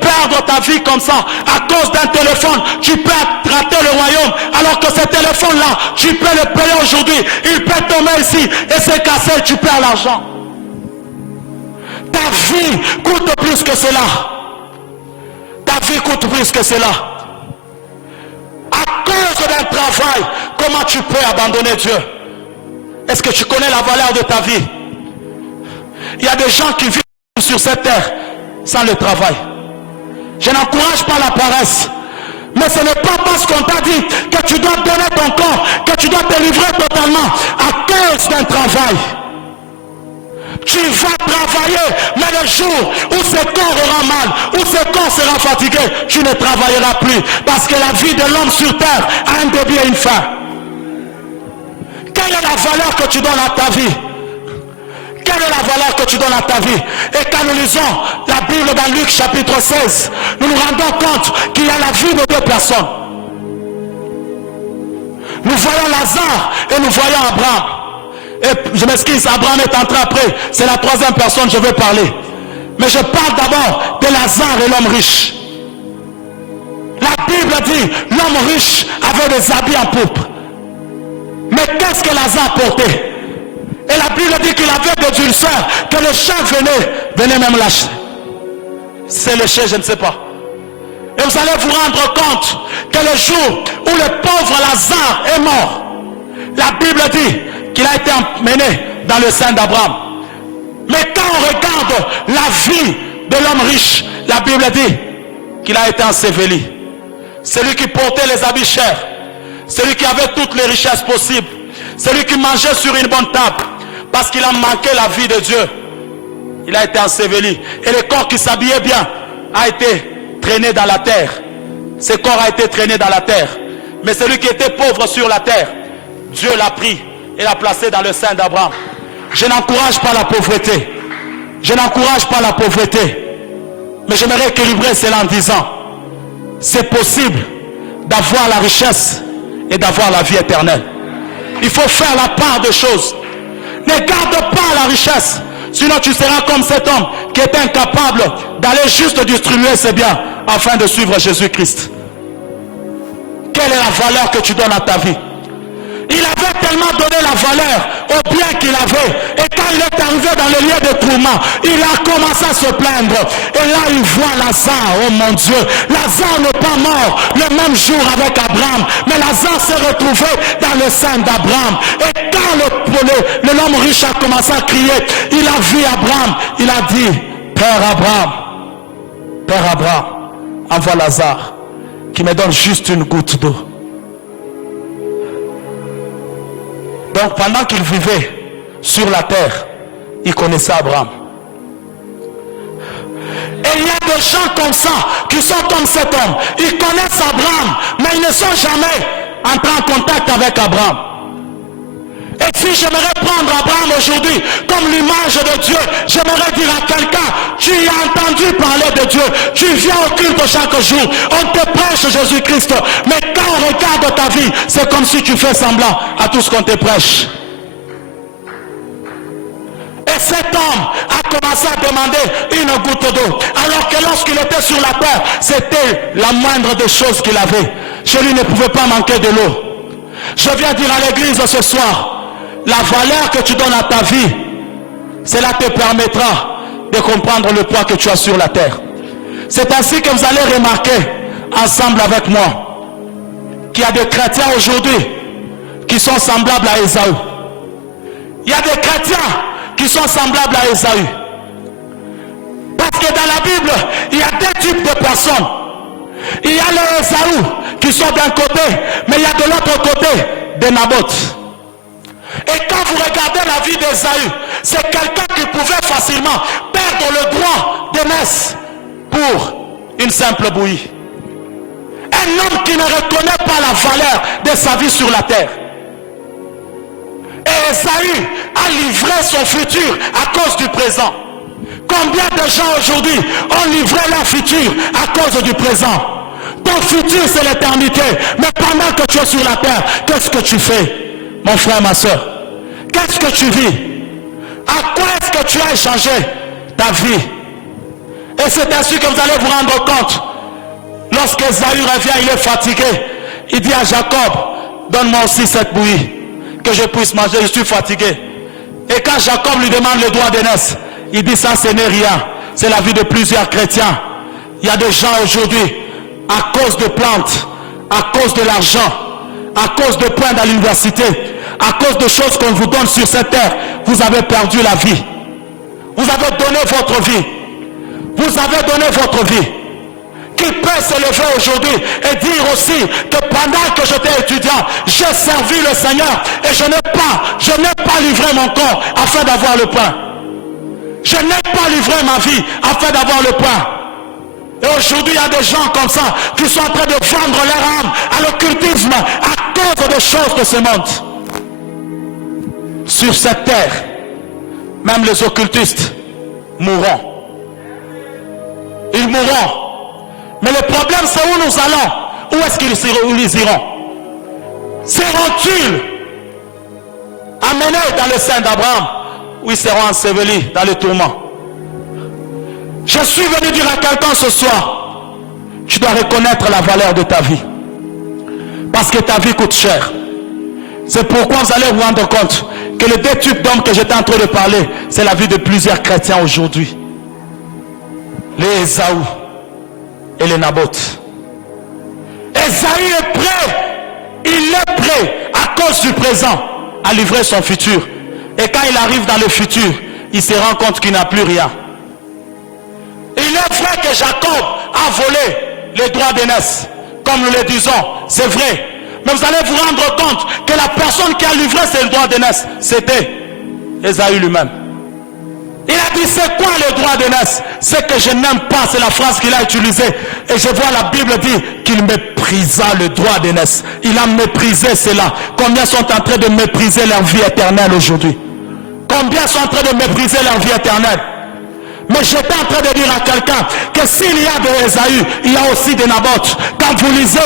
perdre ta vie comme ça. À cause d'un téléphone, tu peux rater le royaume. Alors que ce téléphone-là, tu peux le payer aujourd'hui. Il peut tomber ici et se casser, tu perds l'argent. Ta vie coûte plus que cela. Ta vie coûte plus que cela. À cause d'un travail, comment tu peux abandonner Dieu? Est-ce que tu connais la valeur de ta vie? Il y a des gens qui vivent sur cette terre sans le travail. Je n'encourage pas la paresse. Mais ce n'est pas parce qu'on t'a dit que tu dois donner ton corps, que tu dois te livrer totalement à cause d'un travail. Tu vas travailler, mais le jour où ce corps aura mal, où ce corps sera fatigué, tu ne travailleras plus. Parce que la vie de l'homme sur terre a un début et une fin. Quelle est la valeur que tu donnes à ta vie? Quelle est la valeur que tu donnes à ta vie? Et quand nous lisons la Bible dans Luc chapitre 16, nous nous rendons compte qu'il y a la vie de 2 personnes. Nous voyons Lazare et nous voyons Abraham. Et je m'excuse, Abraham est entré après. C'est la 3e personne je veux parler. Mais je parle d'abord de Lazare et l'homme riche. La Bible dit, l'homme riche avait des habits en pourpre. Mais qu'est-ce que Lazare portait? Et la Bible dit qu'il avait des ulcères, que le chien venait même lâcher. C'est le chien, je ne sais pas. Et vous allez vous rendre compte que le jour où le pauvre Lazare est mort, la Bible dit qu'il a été emmené dans le sein d'Abraham. Mais quand on regarde la vie de l'homme riche, la Bible dit qu'il a été enseveli. celui qui portait les habits chers, celui qui avait toutes les richesses possibles, celui qui mangeait sur une bonne table, parce qu'il a manqué la vie de Dieu. Il a été enseveli. Et le corps qui s'habillait bien a été traîné dans la terre. Ce corps a été traîné dans la terre. Mais celui qui était pauvre sur la terre, Dieu l'a pris et l'a placé dans le sein d'Abraham. Je n'encourage pas la pauvreté. Je n'encourage pas la pauvreté. Mais j'aimerais équilibrer cela en disant, c'est possible d'avoir la richesse et d'avoir la vie éternelle. Il faut faire la part des choses. Ne garde pas la richesse, sinon tu seras comme cet homme qui est incapable d'aller juste distribuer ses biens afin de suivre Jésus-Christ. Quelle est la valeur que tu donnes à ta vie? Il avait tellement donné la valeur au bien qu'il avait. Et quand il est arrivé dans le lieu de tourment, il a commencé à se plaindre. Et là, il voit Lazare. Oh mon Dieu, Lazare n'est pas mort le même jour avec Abraham. Mais Lazare s'est retrouvé dans le sein d'Abraham. Et quand l'homme riche a commencé à crier, il a vu Abraham. Il a dit, Père Abraham, envoie Lazare qui me donne juste une goutte d'eau. Donc pendant qu'il vivait sur la terre, il connaissait Abraham. Et il y a des gens comme ça, qui sont comme cet homme. Ils connaissent Abraham, mais ils ne sont jamais entrés en contact avec Abraham. Et si j'aimerais prendre Abraham aujourd'hui comme l'image de Dieu, j'aimerais dire à quelqu'un, tu as entendu parler de Dieu, tu viens au culte chaque jour, on te prêche Jésus-Christ, mais quand on regarde ta vie, c'est comme si tu fais semblant à tout ce qu'on te prêche. Et cet homme a commencé à demander une goutte d'eau, alors que lorsqu'il était sur la terre, c'était la moindre des choses qu'il avait. Chez lui ne pouvait pas manquer de l'eau. Je viens dire à l'église ce soir, la valeur que tu donnes à ta vie, cela te permettra de comprendre le poids que tu as sur la terre. C'est ainsi que vous allez remarquer ensemble avec moi qu'il y a des chrétiens aujourd'hui qui sont semblables à Ésaü. Il y a des chrétiens qui sont semblables à Ésaü. Parce que dans la Bible, il y a deux types de personnes. Il y a les Ésaü qui sont d'un côté, mais il y a de l'autre côté des Naboth. Et quand vous regardez la vie d'Ésaü, c'est quelqu'un qui pouvait facilement perdre le droit d'aînesse pour une simple bouillie. Un homme qui ne reconnaît pas la valeur de sa vie sur la terre. Et Ésaü a livré son futur à cause du présent. Combien de gens aujourd'hui ont livré leur futur à cause du présent? Ton futur c'est l'éternité, mais pendant que tu es sur la terre, qu'est-ce que tu fais? Mon frère, ma soeur, qu'est-ce que tu vis? À quoi est-ce que tu as échangé ta vie? Et c'est ainsi que vous allez vous rendre compte. Lorsque Ésaü revient, il est fatigué. Il dit à Jacob, donne-moi aussi cette bouillie, que je puisse manger, je suis fatigué. Et quand Jacob lui demande le droit d'aînesse, il dit ça, ce n'est rien. C'est la vie de plusieurs chrétiens. Il y a des gens aujourd'hui, à cause de plantes, à cause de l'argent, à cause de points dans l'université, à cause de choses qu'on vous donne sur cette terre, vous avez perdu la vie. Vous avez donné votre vie. Vous avez donné votre vie. Qui peut se lever aujourd'hui et dire aussi que pendant que j'étais étudiant, j'ai servi le Seigneur et je n'ai pas livré mon corps afin d'avoir le pain. Je n'ai pas livré ma vie afin d'avoir le pain. Et aujourd'hui, il y a des gens comme ça qui sont en train de vendre leur âme à l'occultisme à cause des choses de ce monde. Sur cette terre, même les occultistes mourront. Ils mourront. Mais le problème, c'est où nous allons. Où est-ce qu'ils iront? Seront-ils amenés dans le sein d'Abraham, ou ils seront ensevelis dans le tourment? Je suis venu dire à quelqu'un ce soir, tu dois reconnaître la valeur de ta vie. Parce que ta vie coûte cher. C'est pourquoi vous allez vous rendre compte que les deux types d'hommes que j'étais en train de parler, c'est la vie de plusieurs chrétiens aujourd'hui. Les Ésaü et les Naboth. Ésaü est prêt, il est prêt à cause du présent à livrer son futur. Et quand il arrive dans le futur, il se rend compte qu'il n'a plus rien. Il est vrai que Jacob a volé les droits d'aînesse comme nous le disons, c'est vrai. Mais vous allez vous rendre compte que la personne qui a livré ce droit d'aînesse, c'était Ésaü lui-même. Il a dit, c'est quoi le droit d'aînesse? Ce que je n'aime pas, c'est la phrase qu'il a utilisée. Et je vois la Bible dire qu'il méprisa le droit d'aînesse. Il a méprisé cela. Combien sont en train de mépriser leur vie éternelle aujourd'hui? Combien sont en train de mépriser leur vie éternelle? Mais j'étais en train de dire à quelqu'un que s'il y a de Ésaü, il y a aussi de Naboth. Quand vous lisez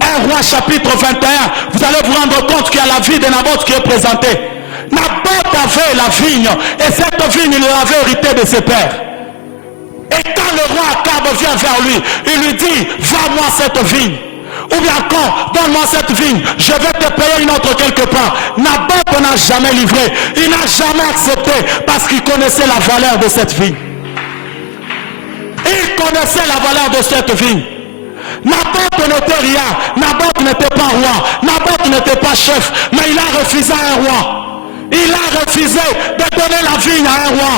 1 Roi chapitre 21, vous allez vous rendre compte qu'il y a la vie de Naboth qui est présentée. Naboth avait la vigne, et cette vigne, il l'avait héritée de ses pères. Et quand le roi Akab vient vers lui, il lui dit, vends-moi cette vigne. Ou bien encore, donne-moi cette vigne, je vais te payer une autre quelque part. Naboth n'a jamais livré, il n'a jamais accepté, parce qu'il connaissait la valeur de cette vigne. Il connaissait la valeur de cette vigne. Naboth n'était rien, Naboth n'était pas roi, Naboth n'était pas chef, mais il a refusé un roi. Il a refusé de donner la vigne à un roi.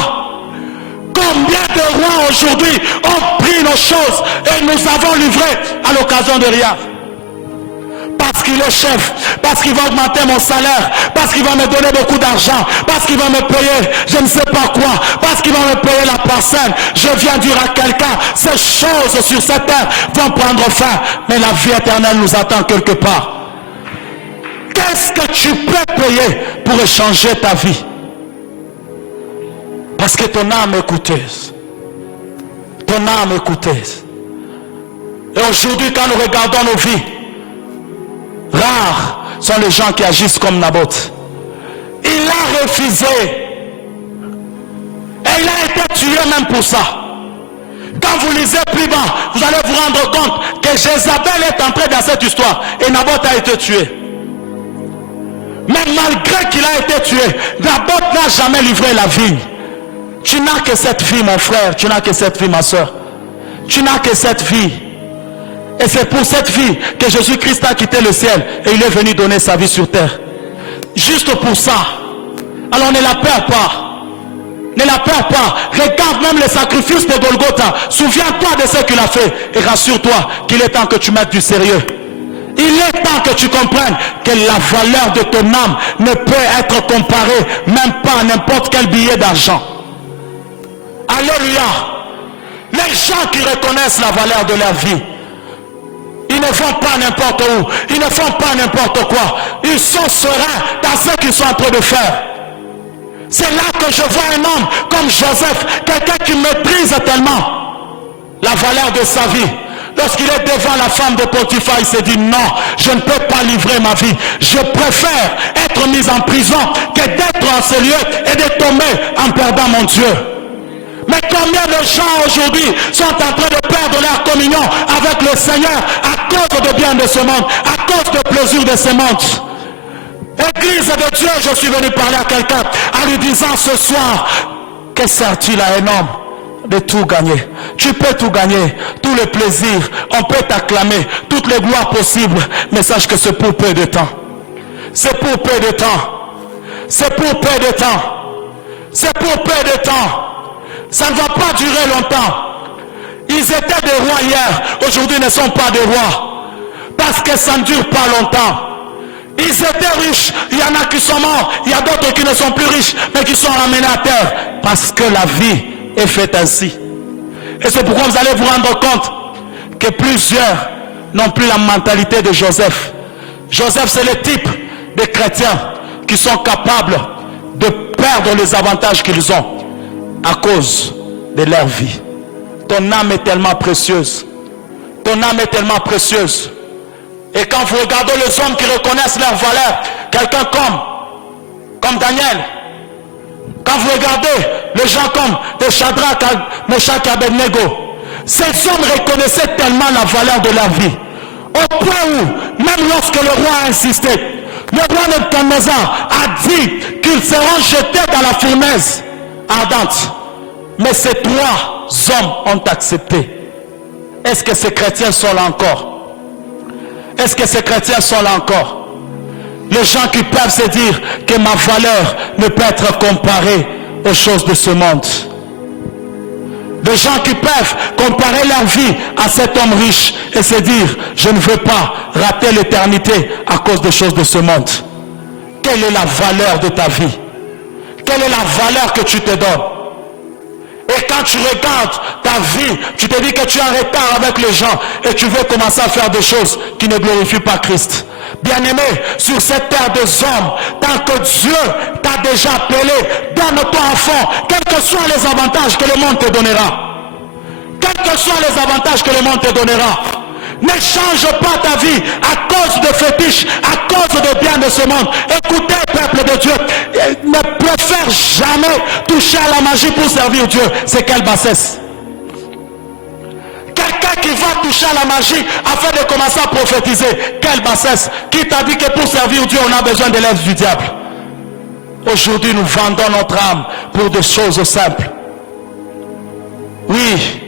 Combien de rois aujourd'hui ont pris nos choses et nous avons livré à l'occasion de rien? Parce qu'il est chef, parce qu'il va augmenter mon salaire, parce qu'il va me donner beaucoup d'argent, parce qu'il va me payer je ne sais pas quoi, parce qu'il va me payer la parcelle. Je viens dire à quelqu'un, ces choses sur cette terre vont prendre fin, mais la vie éternelle nous attend quelque part. Qu'est-ce que tu peux payer pour échanger ta vie? Parce que ton âme est coûteuse. Ton âme est coûteuse. Et aujourd'hui, quand nous regardons nos vies, rares sont les gens qui agissent comme Naboth. Il a refusé. Et il a été tué même pour ça. Quand vous lisez plus bas, vous allez vous rendre compte que Jézabel est entrée dans cette histoire. Et Naboth a été tué. Mais malgré qu'il a été tué, Naboth n'a jamais livré la vigne. Tu n'as que cette vie, mon frère. Tu n'as que cette vie, ma soeur. Tu n'as que cette vie. Et c'est pour cette vie que Jésus-Christ a quitté le ciel et il est venu donner sa vie sur terre. Juste pour ça. Alors ne la perds pas. Ne la perds pas. Regarde même les sacrifices de Golgotha. Souviens-toi de ce qu'il a fait. Et rassure-toi qu'il est temps que tu mettes du sérieux. Il est temps que tu comprennes que la valeur de ton âme ne peut être comparée même pas à n'importe quel billet d'argent. Alléluia. Les gens qui reconnaissent la valeur de leur vie, ils ne vont pas n'importe où, ils ne font pas n'importe quoi. Ils sont sereins dans ce qu'ils sont en train de faire. C'est là que je vois un homme comme Joseph, quelqu'un qui maîtrise tellement la valeur de sa vie. Lorsqu'il est devant la femme de Potiphar, il s'est dit non, je ne peux pas livrer ma vie. Je préfère être mis en prison que d'être en ce lieu et de tomber en perdant mon Dieu. Mais combien de gens aujourd'hui sont en train de perdre leur communion avec le Seigneur à cause de biens de ce monde, à cause de plaisir de ce monde? Église de Dieu, je suis venu parler à quelqu'un en lui disant ce soir, que sert-il à un homme de tout gagner? Tu peux tout gagner, tous les plaisirs, on peut t'acclamer, toutes les gloires possibles, mais sache que c'est pour peu de temps. C'est pour peu de temps. C'est pour peu de temps. C'est pour peu de temps. Ça ne va pas durer longtemps. Ils étaient des rois hier, aujourd'hui ne sont pas des rois. Parce que ça ne dure pas longtemps. Ils étaient riches, il y en a qui sont morts, il y a d'autres qui ne sont plus riches, mais qui sont ramenés à terre. Parce que la vie est faite ainsi. Et c'est pourquoi vous allez vous rendre compte que plusieurs n'ont plus la mentalité de Joseph. Joseph, c'est le type de chrétiens qui sont capables de perdre les avantages qu'ils ont à cause de leur vie. Ton âme est tellement précieuse. Ton âme est tellement précieuse. Et quand vous regardez les hommes qui reconnaissent leur valeur, quelqu'un comme Daniel, quand vous regardez les gens comme des Shadrach, Meshach et Abednego, ces hommes reconnaissaient tellement la valeur de leur vie, au point où, même lorsque le roi a insisté, le roi Nebuchadnezzar a dit qu'ils seront jetés dans la fournaise ardente. Mais ces trois hommes ont accepté. Est-ce que ces chrétiens sont là encore? Est-ce que ces chrétiens sont là encore? Les gens qui peuvent se dire que ma valeur ne peut être comparée aux choses de ce monde. Des gens qui peuvent comparer leur vie à cet homme riche et se dire, je ne veux pas rater l'éternité à cause des choses de ce monde. Quelle est la valeur de ta vie? Quelle est la valeur que tu te donnes? Et quand tu regardes ta vie, tu te dis que tu es en retard avec les gens et tu veux commencer à faire des choses qui ne glorifient pas Christ. Bien-aimé, sur cette terre des hommes, tant que Dieu t'a déjà appelé, donne-toi à fond, quels que soient les avantages que le monde te donnera. Quels que soient les avantages que le monde te donnera. Ne change pas ta vie à cause de fétiches, à cause de biens de ce monde. Écoutez, peuple de Dieu, ne préfère jamais toucher à la magie pour servir Dieu. C'est quelle bassesse. Quelqu'un qui va toucher à la magie afin de commencer à prophétiser, quelle bassesse. Qui t'a dit que pour servir Dieu, on a besoin de l'aide du diable? Aujourd'hui, nous vendons notre âme pour des choses simples. Oui.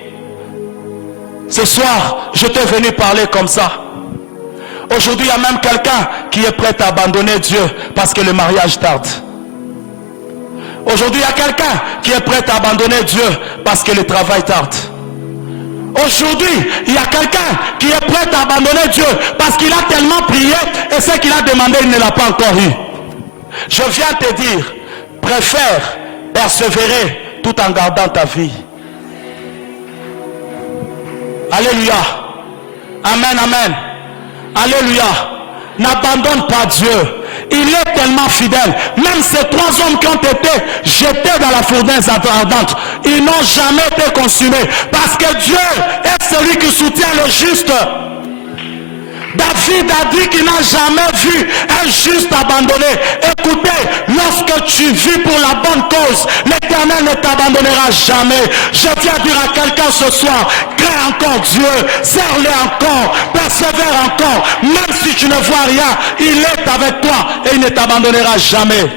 Ce soir, je t'ai venu parler comme ça. Aujourd'hui, il y a même quelqu'un qui est prêt à abandonner Dieu parce que le mariage tarde. Aujourd'hui, il y a quelqu'un qui est prêt à abandonner Dieu parce que le travail tarde. Aujourd'hui, il y a quelqu'un qui est prêt à abandonner Dieu parce qu'il a tellement prié et ce qu'il a demandé, il ne l'a pas encore eu. Je viens te dire, préfère persévérer tout en gardant ta vie. Alléluia. Amen, amen. Alléluia. N'abandonne pas Dieu. Il est tellement fidèle. Même ces 3 hommes qui ont été jetés dans la fournaise ardente, ils n'ont jamais été consumés. Parce que Dieu est celui qui soutient le juste. David a dit qu'il n'a jamais vu un juste abandonné. Écoutez, lorsque tu vis pour la bonne cause, l'Éternel ne t'abandonnera jamais. Je viens dire à quelqu'un ce soir, crée encore Dieu, serre-le encore, persévère encore. Même si tu ne vois rien, il est avec toi et il ne t'abandonnera jamais.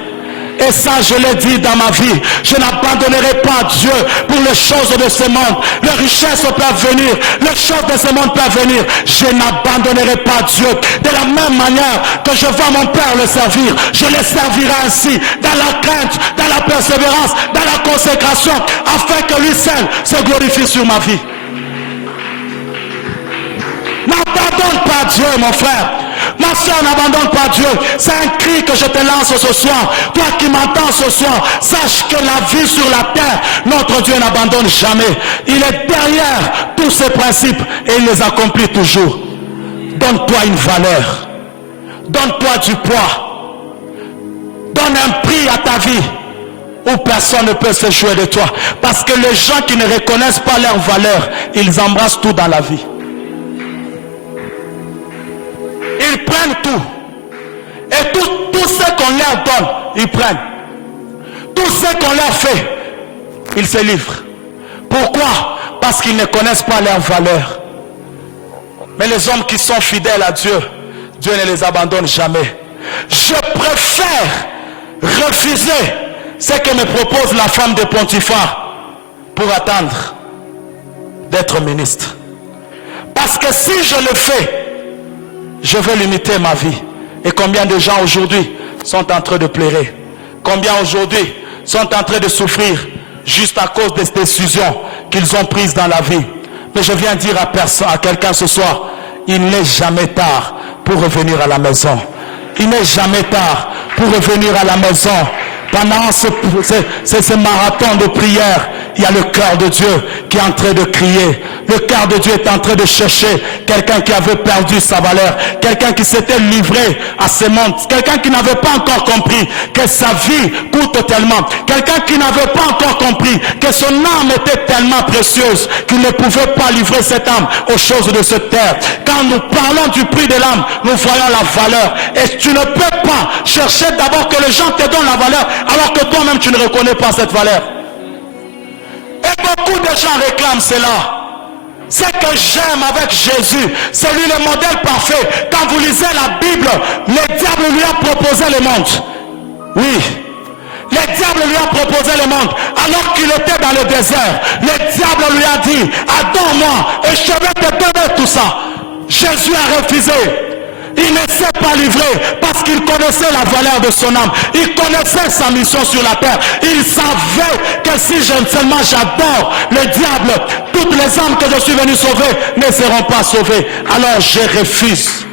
Et ça, je l'ai dit dans ma vie. Je n'abandonnerai pas Dieu pour les choses de ce monde. Les richesses peuvent venir. Les choses de ce monde peuvent venir. Je n'abandonnerai pas Dieu. De la même manière que je vois mon Père le servir, je le servirai ainsi. Dans la crainte, dans la persévérance, dans la consécration, afin que lui seul se glorifie sur ma vie. N'abandonne pas Dieu, mon frère. Ma soeur, n'abandonne pas Dieu. C'est un cri que je te lance ce soir. Toi qui m'entends ce soir, sache que la vie sur la terre, notre Dieu n'abandonne jamais. Il est derrière tous ses principes et il les accomplit toujours. Donne-toi une valeur. Donne-toi du poids. Donne un prix à ta vie où personne ne peut se jouer de toi. Parce que les gens qui ne reconnaissent pas leur valeur, ils embrassent tout dans la vie. Ils prennent tout. Et tout ce qu'on leur donne, ils prennent. Tout ce qu'on leur fait, ils se livrent. Pourquoi? Parce qu'ils ne connaissent pas leur valeur. Mais les hommes qui sont fidèles à Dieu, Dieu ne les abandonne jamais. Je préfère refuser ce que me propose la femme de Potiphar pour attendre d'être ministre. Parce que si je le fais, je veux limiter ma vie. Et combien de gens aujourd'hui sont en train de pleurer? Combien aujourd'hui sont en train de souffrir juste à cause des décisions qu'ils ont prises dans la vie? Mais je viens dire à quelqu'un ce soir, il n'est jamais tard pour revenir à la maison. Il n'est jamais tard pour revenir à la maison. Pendant ce marathon de prière, il y a le cœur de Dieu qui est en train de crier. Le cœur de Dieu est en train de chercher quelqu'un qui avait perdu sa valeur, quelqu'un qui s'était livré à ce monde, quelqu'un qui n'avait pas encore compris que sa vie coûte tellement, quelqu'un qui n'avait pas encore compris que son âme était tellement précieuse qu'il ne pouvait pas livrer cette âme aux choses de cette terre. Quand nous parlons du prix de l'âme, nous voyons la valeur. Et tu ne peux pas chercher d'abord que les gens te donnent la valeur alors que toi-même tu ne reconnais pas cette valeur. Et beaucoup de gens réclament cela. Ce que j'aime avec Jésus, c'est lui le modèle parfait. Quand vous lisez la Bible, le diable lui a proposé le monde. Oui, le diable lui a proposé le monde. Alors qu'il était dans le désert, le diable lui a dit, adore-moi et je vais te donner tout ça. Jésus a refusé. Il Il ne s'est pas livré parce qu'il connaissait la valeur de son âme. Il connaissait sa mission sur la terre. Il savait que si seulement j'adore le diable, toutes les âmes que je suis venu sauver ne seront pas sauvées. Alors je refuse.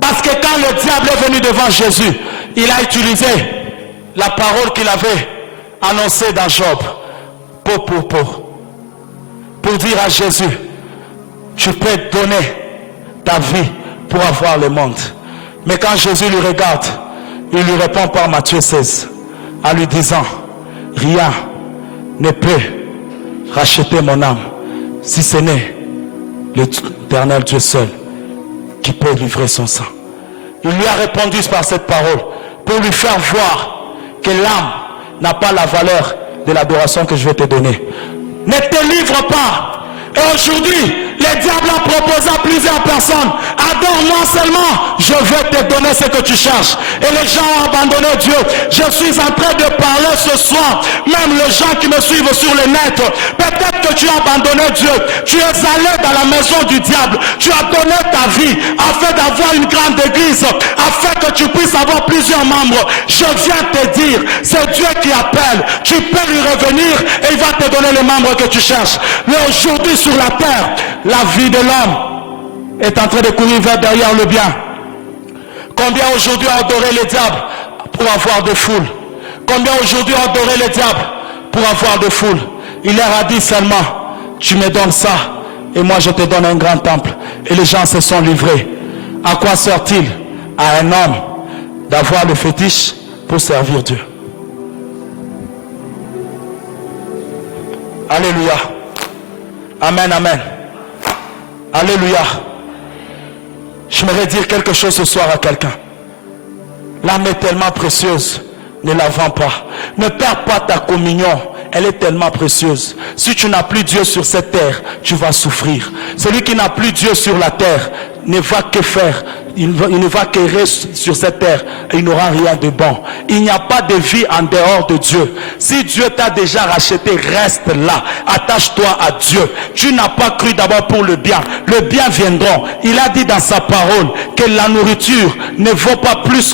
Parce que quand le diable est venu devant Jésus, il a utilisé la parole qu'il avait annoncée dans Job. Pour dire à Jésus, tu peux donner ta vie pour avoir le monde. Mais quand Jésus lui regarde, il lui répond par Matthieu 16, en lui disant, rien ne peut racheter mon âme, si ce n'est l'Éternel Dieu seul qui peut livrer son sang. Il lui a répondu par cette parole pour lui faire voir que l'âme n'a pas la valeur de l'adoration que je vais te donner. Ne te livre pas. Et aujourd'hui, le diable a proposé à plusieurs personnes, adore-moi seulement, je vais te donner ce que tu cherches. Et les gens ont abandonné Dieu. Je suis en train de parler ce soir, même les gens qui me suivent sur le net, peut-être que tu as abandonné Dieu, tu es allé dans la maison du diable, tu as donné ta vie afin d'avoir une grande église, afin que tu puisses avoir plusieurs membres. Je viens te dire, c'est Dieu qui appelle, tu peux lui revenir et il va te donner les membres que tu cherches. Mais aujourd'hui sur la terre, la vie de l'homme est en train de courir vers derrière le bien. Combien aujourd'hui ont adoré le diable pour avoir des foules? Combien aujourd'hui ont adoré le diable pour avoir des foules? Il leur a dit seulement, tu me donnes ça et moi je te donne un grand temple. Et les gens se sont livrés. À quoi sert-il à un homme d'avoir le fétiche pour servir Dieu? Alléluia. Amen, amen. Alléluia. J'aimerais dire quelque chose ce soir à quelqu'un. L'âme est tellement précieuse, ne la vends pas. Ne perds pas ta communion, elle est tellement précieuse. Si tu n'as plus Dieu sur cette terre, tu vas souffrir. Celui qui n'a plus Dieu sur la terre ne va que faire. Il ne va qu'errer sur cette terre et il n'aura rien de bon. Il n'y a pas de vie en dehors de Dieu. Si Dieu t'a déjà racheté, reste là. Attache-toi à Dieu. Tu n'as pas cru d'abord pour le bien. Le bien viendra. Il a dit dans sa parole que la nourriture ne vaut pas plus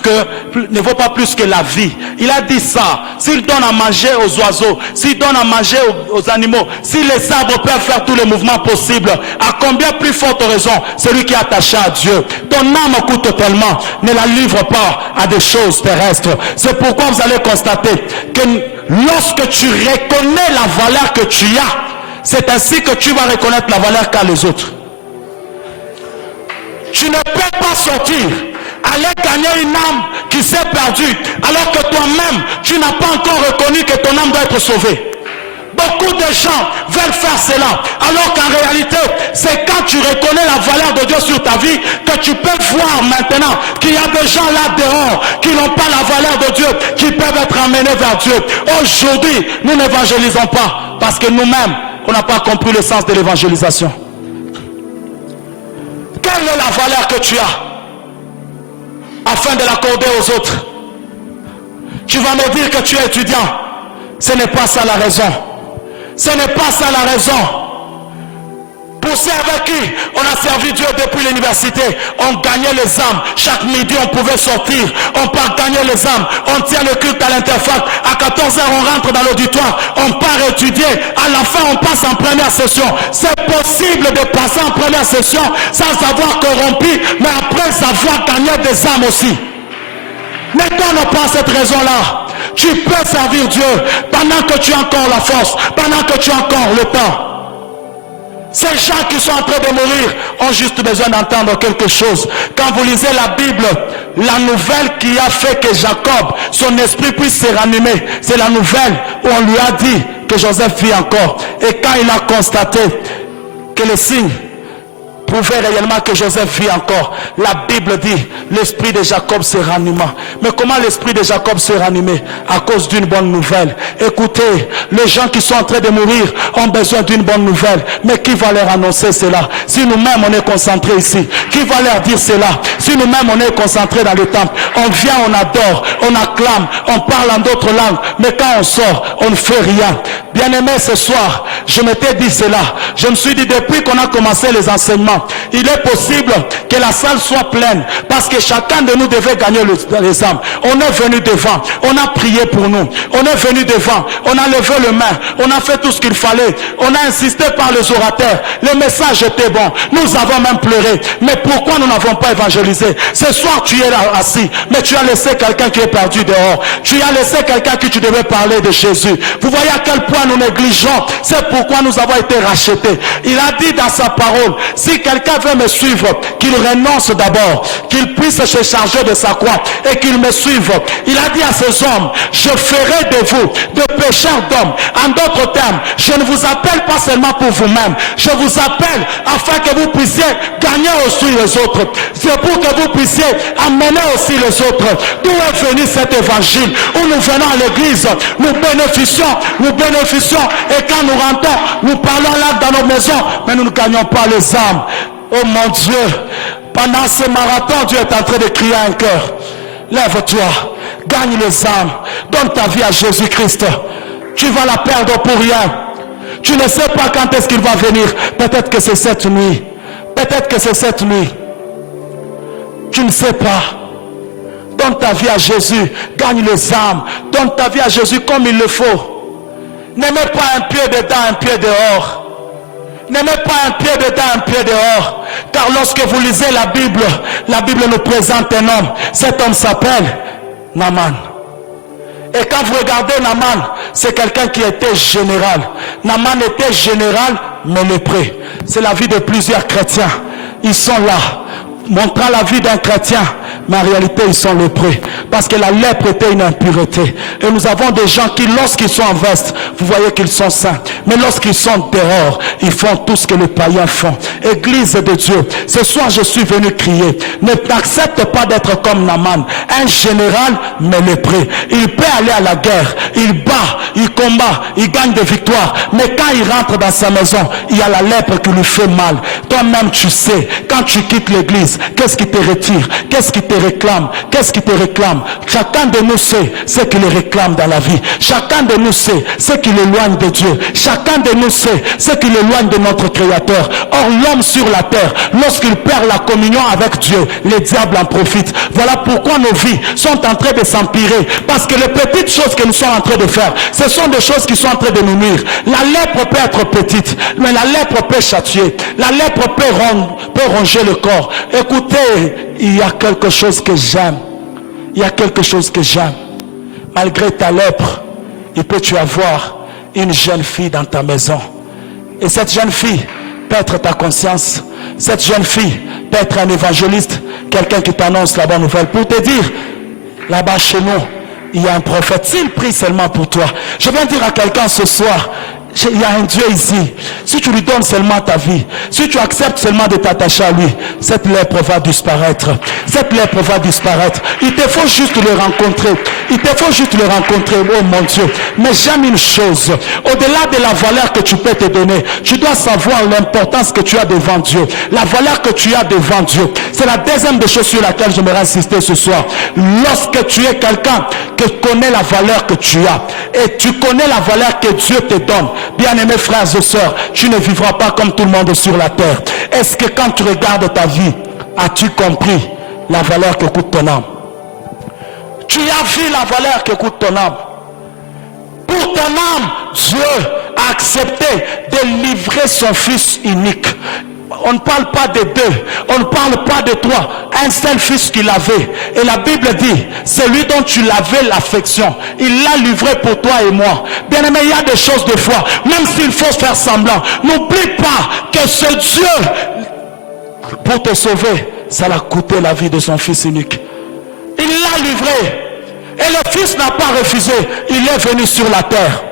que la vie. Il a dit ça. S'il donne à manger aux oiseaux, s'il donne à manger aux animaux, si les arbres peuvent faire tous les mouvements possibles, à combien plus forte raison celui qui est attaché à Dieu? Ton âme coûte tellement, ne la livre pas à des choses terrestres. C'est pourquoi vous allez constater que lorsque tu reconnais la valeur que tu as, c'est ainsi que tu vas reconnaître la valeur qu'a les autres. Tu ne peux pas sortir, aller gagner une âme qui s'est perdue, alors que toi-même, tu n'as pas encore reconnu que ton âme doit être sauvée. Beaucoup de gens veulent faire cela, alors qu'en réalité, c'est quand tu reconnais la valeur de Dieu sur ta vie que tu peux voir maintenant qu'il y a des gens là dehors qui n'ont pas la valeur de Dieu, qui peuvent être emmenés vers Dieu. Aujourd'hui, nous n'évangélisons pas parce que nous-mêmes, on n'a pas compris le sens de l'évangélisation. Quelle est la valeur que tu as afin de l'accorder aux autres? Tu vas me dire que tu es étudiant. Ce n'est pas ça la raison. Ce n'est pas ça la raison. Pour servir qui on a servi Dieu depuis l'université. On gagnait les âmes. Chaque midi on pouvait sortir. On part gagner les âmes. On tient le culte à l'interface. À 14h on rentre dans l'auditoire. On part étudier. À la fin on passe en première session. C'est possible de passer en première session sans avoir corrompu, mais après avoir gagné des âmes aussi. Ne donne pas cette raison-là. Tu peux servir Dieu pendant que tu as encore la force, pendant que tu as encore le temps. Ces gens qui sont en train de mourir ont juste besoin d'entendre quelque chose. Quand vous lisez la Bible, la nouvelle qui a fait que Jacob, son esprit puisse se ranimer, c'est la nouvelle où on lui a dit que Joseph vit encore. Et quand il a constaté que les signes prouver réellement que Joseph vit encore, la Bible dit l'esprit de Jacob se ranima. Mais comment l'esprit de Jacob se ranimé? À cause d'une bonne nouvelle. Écoutez, les gens qui sont en train de mourir ont besoin d'une bonne nouvelle. Mais qui va leur annoncer cela? Si nous-mêmes on est concentrés ici, qui va leur dire cela? Si nous-mêmes on est concentrés dans le temple, on vient, on adore, on acclame, on parle en d'autres langues, mais quand on sort, on ne fait rien. Bien-aimés, ce soir, je m'étais dit cela. Je me suis dit, depuis qu'on a commencé les enseignements, il est possible que la salle soit pleine, parce que chacun de nous devait gagner les âmes. On est venu devant, on a prié pour nous, on est venu devant, on a levé le main, on a fait tout ce qu'il fallait, on a insisté par les orateurs, le message était bon, nous avons même pleuré. Mais pourquoi nous n'avons pas évangélisé? Ce soir tu es là assis, mais tu as laissé quelqu'un qui est perdu dehors, tu as laissé quelqu'un qui tu devais parler de Jésus. Vous voyez à quel point nous négligeons. C'est pourquoi nous avons été rachetés. Il a dit dans sa parole, si quelqu'un veut me suivre, qu'il renonce d'abord, qu'il puisse se charger de sa croix et qu'il me suive. Il a dit à ces hommes, je ferai de vous de pécheurs d'hommes. En d'autres termes, je ne vous appelle pas seulement pour vous-même, je vous appelle afin que vous puissiez gagner aussi les autres. C'est pour que vous puissiez amener aussi les autres. D'où est venu cet évangile où nous venons à l'église, nous bénéficions, et quand nous rentrons, nous parlons là dans nos maisons, mais nous ne gagnons pas les âmes. Oh mon Dieu, pendant ce marathon, Dieu est en train de crier à un cœur. Lève-toi, gagne les âmes, donne ta vie à Jésus-Christ. Tu vas la perdre pour rien. Tu ne sais pas quand est-ce qu'il va venir. Peut-être que c'est cette nuit. Peut-être que c'est cette nuit. Tu ne sais pas. Donne ta vie à Jésus, gagne les âmes. Donne ta vie à Jésus comme il le faut. Ne mets pas un pied dedans, un pied dehors. Ne mets pas un pied dedans, un pied dehors. Car lorsque vous lisez la Bible nous présente un homme. Cet homme s'appelle Naaman. Et quand vous regardez Naaman, c'est quelqu'un qui était général. Naaman était général, mais lépreux. C'est la vie de plusieurs chrétiens. Ils sont là, montrant la vie d'un chrétien, mais en réalité ils sont lépreux, parce que la lèpre était une impureté. Et nous avons des gens qui, lorsqu'ils sont en veste, vous voyez qu'ils sont saints, mais lorsqu'ils sont dehors, ils font tout ce que les païens font. Église de Dieu, ce soir je suis venu crier, n'accepte pas d'être comme Naaman, un général mais lépreux. Il peut aller à la guerre, il bat, il combat, il gagne des victoires, mais quand il rentre dans sa maison, il y a la lèpre qui lui fait mal. Toi-même tu sais, quand tu quittes l'église, qu'est-ce qui te retire? Qu'est-ce qui te réclame? Qu'est-ce qui te réclame? Chacun de nous sait ce qui le réclame dans la vie. Chacun de nous sait ce qui l'éloigne de Dieu. Chacun de nous sait ce qui l'éloigne de notre Créateur. Or l'homme sur la terre, lorsqu'il perd la communion avec Dieu, les diables en profitent. Voilà pourquoi nos vies sont en train de s'empirer. Parce que les petites choses que nous sommes en train de faire, ce sont des choses qui sont en train de nous nuire. La lèpre peut être petite, mais la lèpre peut châtier. La lèpre peut ronger le corps. Écoutez, il y a quelque chose que j'aime. Il y a quelque chose que j'aime. Malgré ta lèpre, il peut y avoir une jeune fille dans ta maison. Et cette jeune fille peut être ta conscience. Cette jeune fille peut être un évangéliste, quelqu'un qui t'annonce la bonne nouvelle. Pour te dire, là-bas chez nous, il y a un prophète. S'il prie seulement pour toi, je viens dire à quelqu'un ce soir, il y a un Dieu ici. Si tu lui donnes seulement ta vie, si tu acceptes seulement de t'attacher à lui, cette lèpre va disparaître. Cette lèpre va disparaître. Il te faut juste le rencontrer. Il te faut juste le rencontrer. Oh mon Dieu. Mais j'aime une chose. Au-delà de la valeur que tu peux te donner, tu dois savoir l'importance que tu as devant Dieu. La valeur que tu as devant Dieu. C'est la deuxième des choses sur laquelle j'aimerais insister ce soir. Lorsque tu es quelqu'un qui connaît la valeur que tu as, et tu connais la valeur que Dieu te donne, bien-aimés frères et sœurs, tu ne vivras pas comme tout le monde sur la terre. Est-ce que quand tu regardes ta vie, as-tu compris la valeur que coûte ton âme? Tu as vu la valeur que coûte ton âme? Pour ton âme, Dieu a accepté de livrer son Fils unique. On ne parle pas de deux, on ne parle pas de trois, un seul fils qu'il avait. Et la Bible dit, celui dont tu l'avais l'affection, il l'a livré pour toi et moi. Bien aimé, il y a des choses de foi, même s'il faut faire semblant. N'oublie pas que ce Dieu, pour te sauver, ça l'a coûté la vie de son Fils unique. Il l'a livré. Et le Fils n'a pas refusé, il est venu sur la terre.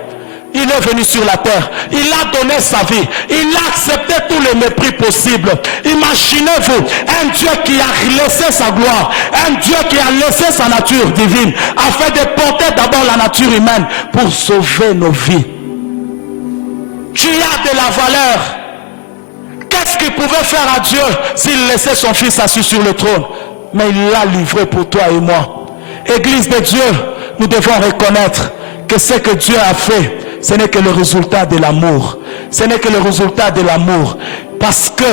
Il est venu sur la terre, il a donné sa vie, il a accepté tous les mépris possibles. Imaginez-vous, un Dieu qui a laissé sa gloire, un Dieu qui a laissé sa nature divine, afin de porter d'abord la nature humaine pour sauver nos vies. Tu as de la valeur. Qu'est-ce qu'il pouvait faire à Dieu s'il laissait son Fils assis sur le trône? Mais il l'a livré pour toi et moi. Église de Dieu, nous devons reconnaître que ce que Dieu a fait, ce n'est que le résultat de l'amour. Ce n'est que le résultat de l'amour. Parce que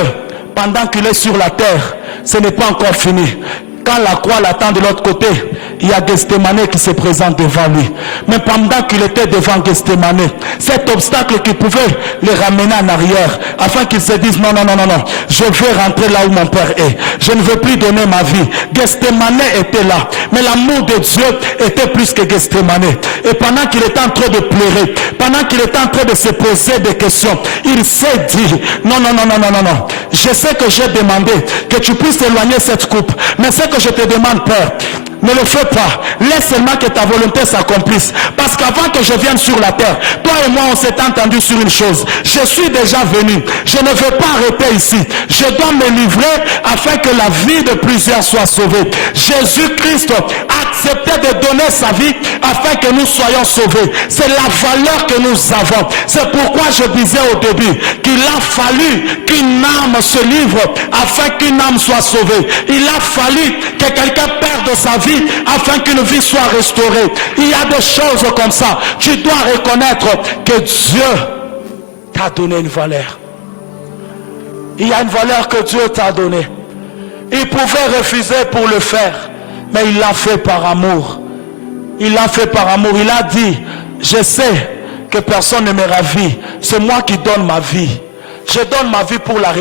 pendant qu'il est sur la terre, ce n'est pas encore fini. Quand la croix l'attend de l'autre côté, il y a Gethsemane qui se présente devant lui. Mais pendant qu'il était devant Gethsemane, cet obstacle qui pouvait les ramener en arrière, afin qu'ils se disent non, je vais rentrer là où mon Père est. Je ne veux plus donner ma vie. Gethsemane était là. Mais l'amour de Dieu était plus que Gethsemane. Et pendant qu'il était en train de pleurer, pendant qu'il était en train de se poser des questions, il s'est dit, non. Je sais que j'ai demandé que tu puisses éloigner cette coupe. Mais ce que je te demande, Père, ne le fais pas. Laisse seulement que ta volonté s'accomplisse. Parce qu'avant que je vienne sur la terre, toi et moi, on s'est entendu sur une chose. Je suis déjà venu. Je ne veux pas arrêter ici. Je dois me livrer afin que la vie de plusieurs soit sauvée. Jésus-Christ a accepté de donner sa vie afin que nous soyons sauvés. C'est la valeur que nous avons. C'est pourquoi je disais au début qu'il a fallu qu'une âme se livre afin qu'une âme soit sauvée. Il a fallu que quelqu'un perde sa vie afin qu'une vie soit restaurée. Il y a des choses comme ça. Tu dois reconnaître que Dieu t'a donné une valeur. Il y a une valeur que Dieu t'a donnée. Il pouvait refuser pour le faire, mais il l'a fait par amour. Il l'a fait par amour. Il a dit, je sais que personne ne me ravit. C'est moi qui donne ma vie. Je donne ma vie pour la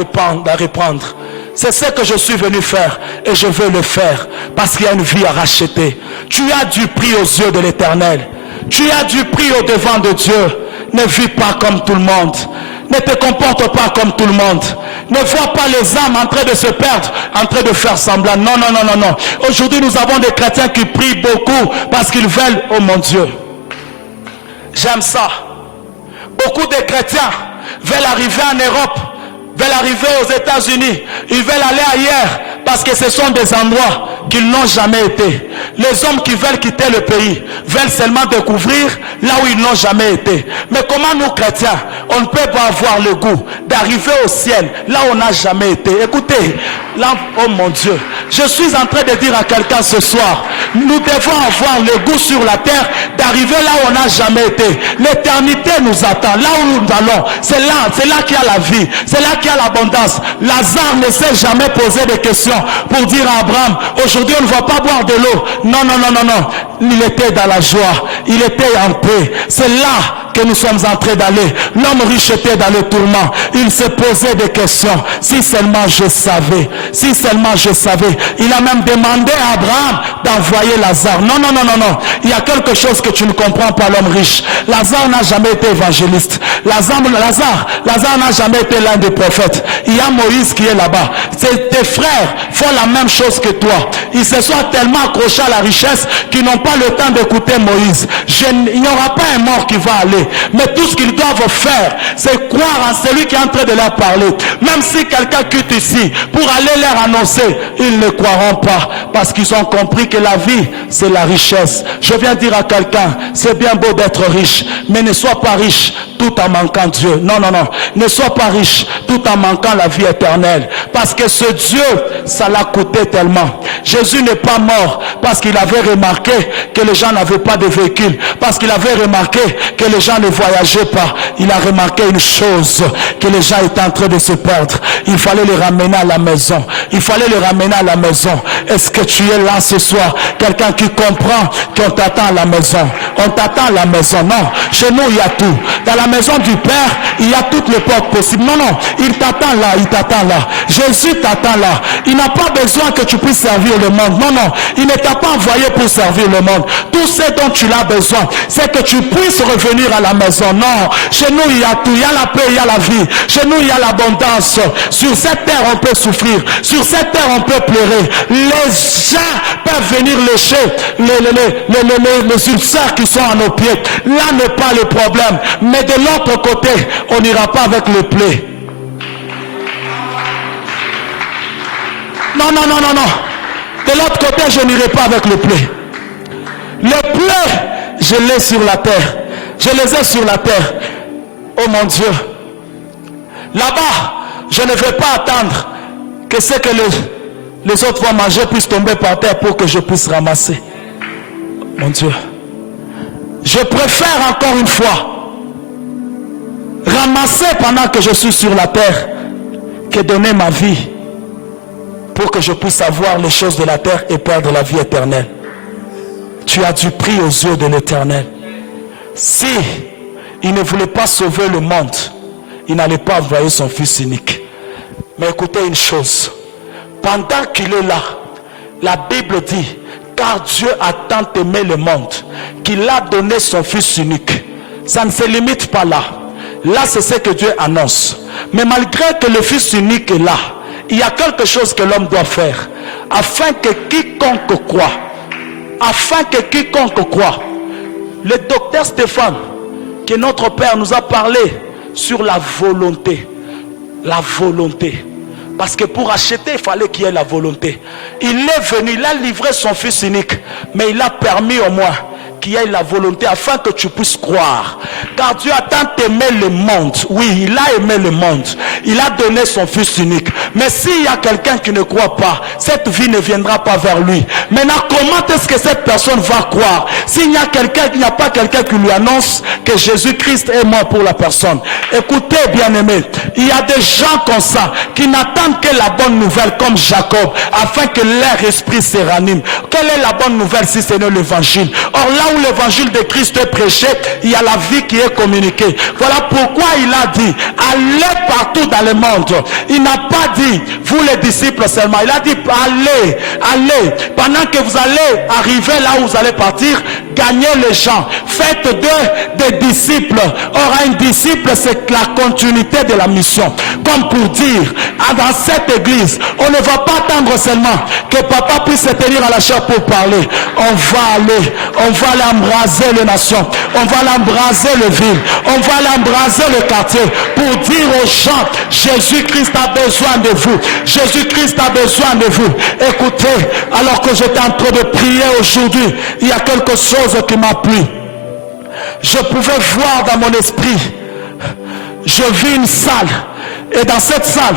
répandre. C'est ce que je suis venu faire et je veux le faire parce qu'il y a une vie à racheter. Tu as du prix aux yeux de l'Éternel. Tu as du prix au devant de Dieu. Ne vis pas comme tout le monde. Ne te comporte pas comme tout le monde. Ne vois pas les âmes en train de se perdre, en train de faire semblant. Non. Aujourd'hui, nous avons des chrétiens qui prient beaucoup parce qu'ils veulent, oh mon Dieu. J'aime ça. Beaucoup de chrétiens veulent arriver en Europe, veulent arriver aux États-Unis, ils veulent aller ailleurs parce que ce sont des endroits qu'ils n'ont jamais été. Les hommes qui veulent quitter le pays veulent seulement découvrir là où ils n'ont jamais été. Mais comment nous chrétiens, on ne peut pas avoir le goût d'arriver au ciel là où on n'a jamais été? Écoutez, là, oh mon Dieu, je suis en train de dire à quelqu'un ce soir, nous devons avoir le goût sur la terre d'arriver là où on n'a jamais été. L'éternité nous attend, là où nous allons, c'est là qu'il y a la vie, c'est là qu'il y a l'abondance. Lazare ne s'est jamais posé de questions pour dire à Abraham, aujourd'hui on ne va pas boire de l'eau. Non. Il était dans la joie, il était en paix. C'est là que nous sommes en train d'aller. L'homme riche était dans le tourment. Il se posait des questions. Si seulement je savais. Si seulement je savais. Il a même demandé à Abraham d'envoyer Lazare. Non. Il y a quelque chose que tu ne comprends pas, l'homme riche. Lazare n'a jamais été évangéliste. Lazare n'a jamais été l'un des prophètes. Il y a Moïse qui est là-bas. Tes frères font la même chose que toi. Ils se sont tellement accrochés à la richesse qu'ils n'ont pas le temps d'écouter Moïse. Il n'y aura pas un mort qui va aller. Mais tout ce qu'ils doivent faire, c'est croire en celui qui est en train de leur parler. Même si quelqu'un quitte ici pour aller leur annoncer, ils ne croiront pas. Parce qu'ils ont compris que la vie, c'est la richesse. Je viens dire à quelqu'un, c'est bien beau d'être riche, mais ne sois pas riche tout en manquant Dieu. Non. Ne sois pas riche tout en manquant la vie éternelle. Parce que ce Dieu, ça l'a coûté tellement. Jésus n'est pas mort parce qu'il avait remarqué que les gens n'avaient pas de véhicule. Parce qu'il avait remarqué que les gens ne voyageaient pas. Il a remarqué une chose, que les gens étaient en train de se perdre. Il fallait les ramener à la maison. Est-ce que tu es là ce soir? Quelqu'un qui comprend qu'on t'attend à la maison. On t'attend à la maison. Non, chez nous il y a tout. Dans la maison du Père, il y a toutes les portes possibles. Non, il t'attend là. Jésus t'attend là. Il n'a pas besoin que tu puisses servir le monde. Non, il ne t'a pas envoyé pour servir le monde. Tout ce dont tu as besoin, c'est que tu puisses revenir à la maison. Non, chez nous il y a tout. Il y a la paix, il y a la vie. Chez nous il y a l'abondance. Sur cette terre on peut souffrir. Sur cette terre on peut pleurer. Les gens peuvent venir lécher les ulcères qui sont à nos pieds. Là n'est pas le problème. Mais de l'autre côté, on n'ira pas avec le plaie. Non. De l'autre côté, je n'irai pas avec le plaie. Le plaie, je l'ai sur la terre. Je les ai sur la terre. Oh mon Dieu. Là-bas, je ne vais pas attendre que ce que les autres vont manger puisse tomber par terre pour que je puisse ramasser. Mon Dieu. Je préfère encore une fois ramasser pendant que je suis sur la terre que donner ma vie pour que je puisse avoir les choses de la terre et perdre la vie éternelle. Tu as du prix aux yeux de l'Éternel. Si il ne voulait pas sauver le monde, il n'allait pas envoyer son fils unique. Mais écoutez une chose, pendant qu'il est là, la Bible dit, car Dieu a tant aimé le monde qu'il a donné son fils unique. Ça ne se limite pas là. Là, c'est ce que Dieu annonce. Mais malgré que le fils unique est là, il y a quelque chose que l'homme doit faire afin que quiconque croit, le docteur Stéphane, que notre Père nous a parlé sur la volonté. La volonté. Parce que pour acheter, il fallait qu'il y ait la volonté. Il est venu, il a livré son fils unique, mais il a permis au moins qu'il y ait la volonté afin que tu puisses croire. Car Dieu a tant aimé le monde. Oui, il a aimé le monde. Il a donné son fils unique. Mais s'il y a quelqu'un qui ne croit pas, cette vie ne viendra pas vers lui. Maintenant, comment est-ce que cette personne va croire? S'il n'y a quelqu'un, il n'y a pas quelqu'un qui lui annonce que Jésus-Christ est mort pour la personne. Écoutez, bien-aimés, il y a des gens comme ça qui n'attendent que la bonne nouvelle comme Jacob, afin que leur esprit se ranime. Quelle est la bonne nouvelle si ce n'est l'évangile? Or là où l'évangile de Christ est prêché, il y a la vie qui est communiquée. Voilà pourquoi il a dit, allez partout dans le monde. Il n'a pas dit, vous les disciples seulement. Il a dit, allez, allez. Pendant que vous allez arriver là où vous allez partir, gagnez les gens. Faites d'eux des disciples. Or, un disciple, c'est la continuité de la mission. Comme pour dire, dans cette église, on ne va pas attendre seulement que papa puisse se tenir à la chair pour parler. On va aller embraser les nations, on va aller embraser les villes, on va aller embraser le quartier pour dire aux gens, Jésus-Christ a besoin de vous, Jésus-Christ a besoin de vous. Écoutez, alors que j'étais en train de prier aujourd'hui, il y a quelque chose qui m'a plu. Je pouvais voir dans mon esprit, je vis une salle, et dans cette salle,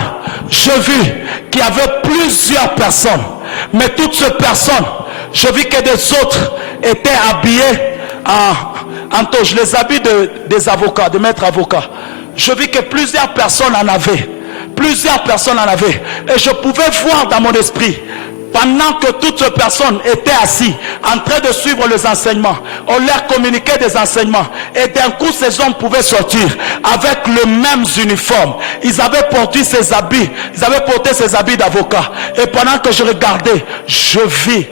je vis qu'il y avait plusieurs personnes, mais toutes ces personnes, je vis que des autres étaient habillés en toge, les habits des avocats, de maîtres avocats. Je vis que plusieurs personnes en avaient. Et je pouvais voir dans mon esprit, pendant que toutes ces personnes étaient assises, en train de suivre les enseignements, on leur communiquait des enseignements. Et d'un coup, ces hommes pouvaient sortir avec le même uniforme. Ils avaient porté ces habits d'avocat. Et pendant que je regardais, je vis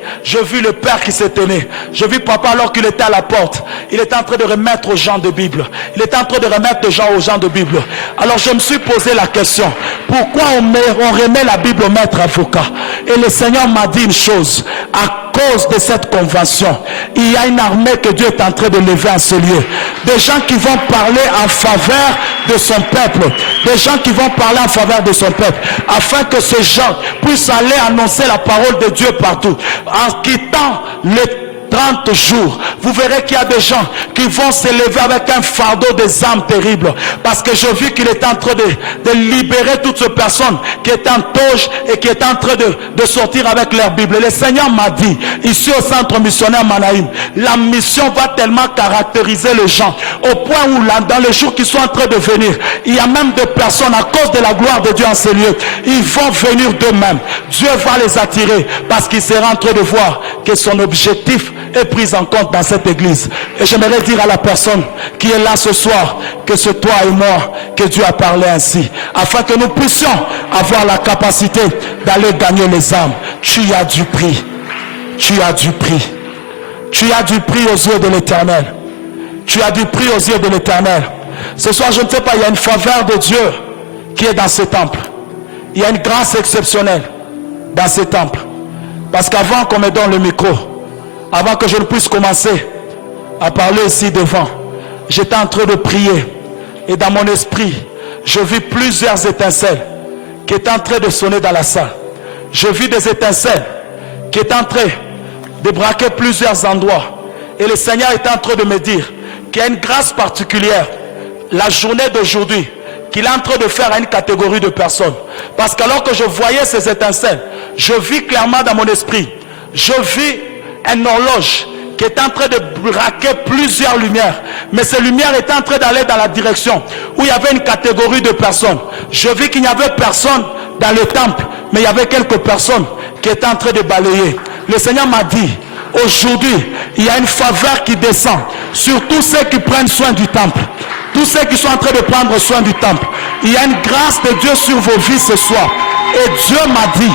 le père qui se tenait. Je vis papa alors qu'il était à la porte. Il était en train de remettre aux gens de Bible. Aux gens de Bible. Alors je me suis posé la question, pourquoi on remet la Bible au maître avocat? Et le Seigneur m'a dit une chose, à cause de cette convention, il y a une armée que Dieu est en train de lever en ce lieu. Des gens qui vont parler en faveur de son peuple. Afin que ces gens puissent aller annoncer la parole de Dieu partout. En quittant le 30 jours, vous verrez qu'il y a des gens qui vont se lever avec un fardeau des âmes terribles, parce que je vis qu'il est en train de libérer toutes ces personnes qui étaient en toge et qui étaient en train de sortir avec leur Bible. Et le Seigneur m'a dit, ici au centre missionnaire Manaïm, la mission va tellement caractériser les gens, au point où là, dans les jours qui sont en train de venir, il y a même des personnes, à cause de la gloire de Dieu en ces lieux, ils vont venir d'eux-mêmes. Dieu va les attirer, parce qu'il sera en train de voir que son objectif est prise en compte dans cette église. Et j'aimerais dire à la personne qui est là ce soir que c'est toi et moi que Dieu a parlé ainsi, afin que nous puissions avoir la capacité d'aller gagner les âmes. Tu as du prix aux yeux de l'Éternel. Ce soir, je ne sais pas, il y a une faveur de Dieu qui est dans ce temple. Il y a une grâce exceptionnelle dans ce temple. Parce qu'avant qu'on me donne le micro, avant que je ne puisse commencer à parler ici devant, j'étais en train de prier. Et dans mon esprit, je vis plusieurs étincelles qui étaient en train de sonner dans la salle. Je vis des étincelles qui étaient en train de braquer plusieurs endroits. Et le Seigneur est en train de me dire qu'il y a une grâce particulière, la journée d'aujourd'hui, qu'il est en train de faire à une catégorie de personnes. Parce qu'alors que je voyais ces étincelles, je vis clairement dans mon esprit, je vis une horloge qui était en train de braquer plusieurs lumières. Mais ces lumières étaient en train d'aller dans la direction où il y avait une catégorie de personnes. Je vis qu'il n'y avait personne dans le temple, mais il y avait quelques personnes qui étaient en train de balayer. Le Seigneur m'a dit, aujourd'hui, il y a une faveur qui descend sur tous ceux qui prennent soin du temple. Tous ceux qui sont en train de prendre soin du temple. Il y a une grâce de Dieu sur vos vies ce soir. Et Dieu m'a dit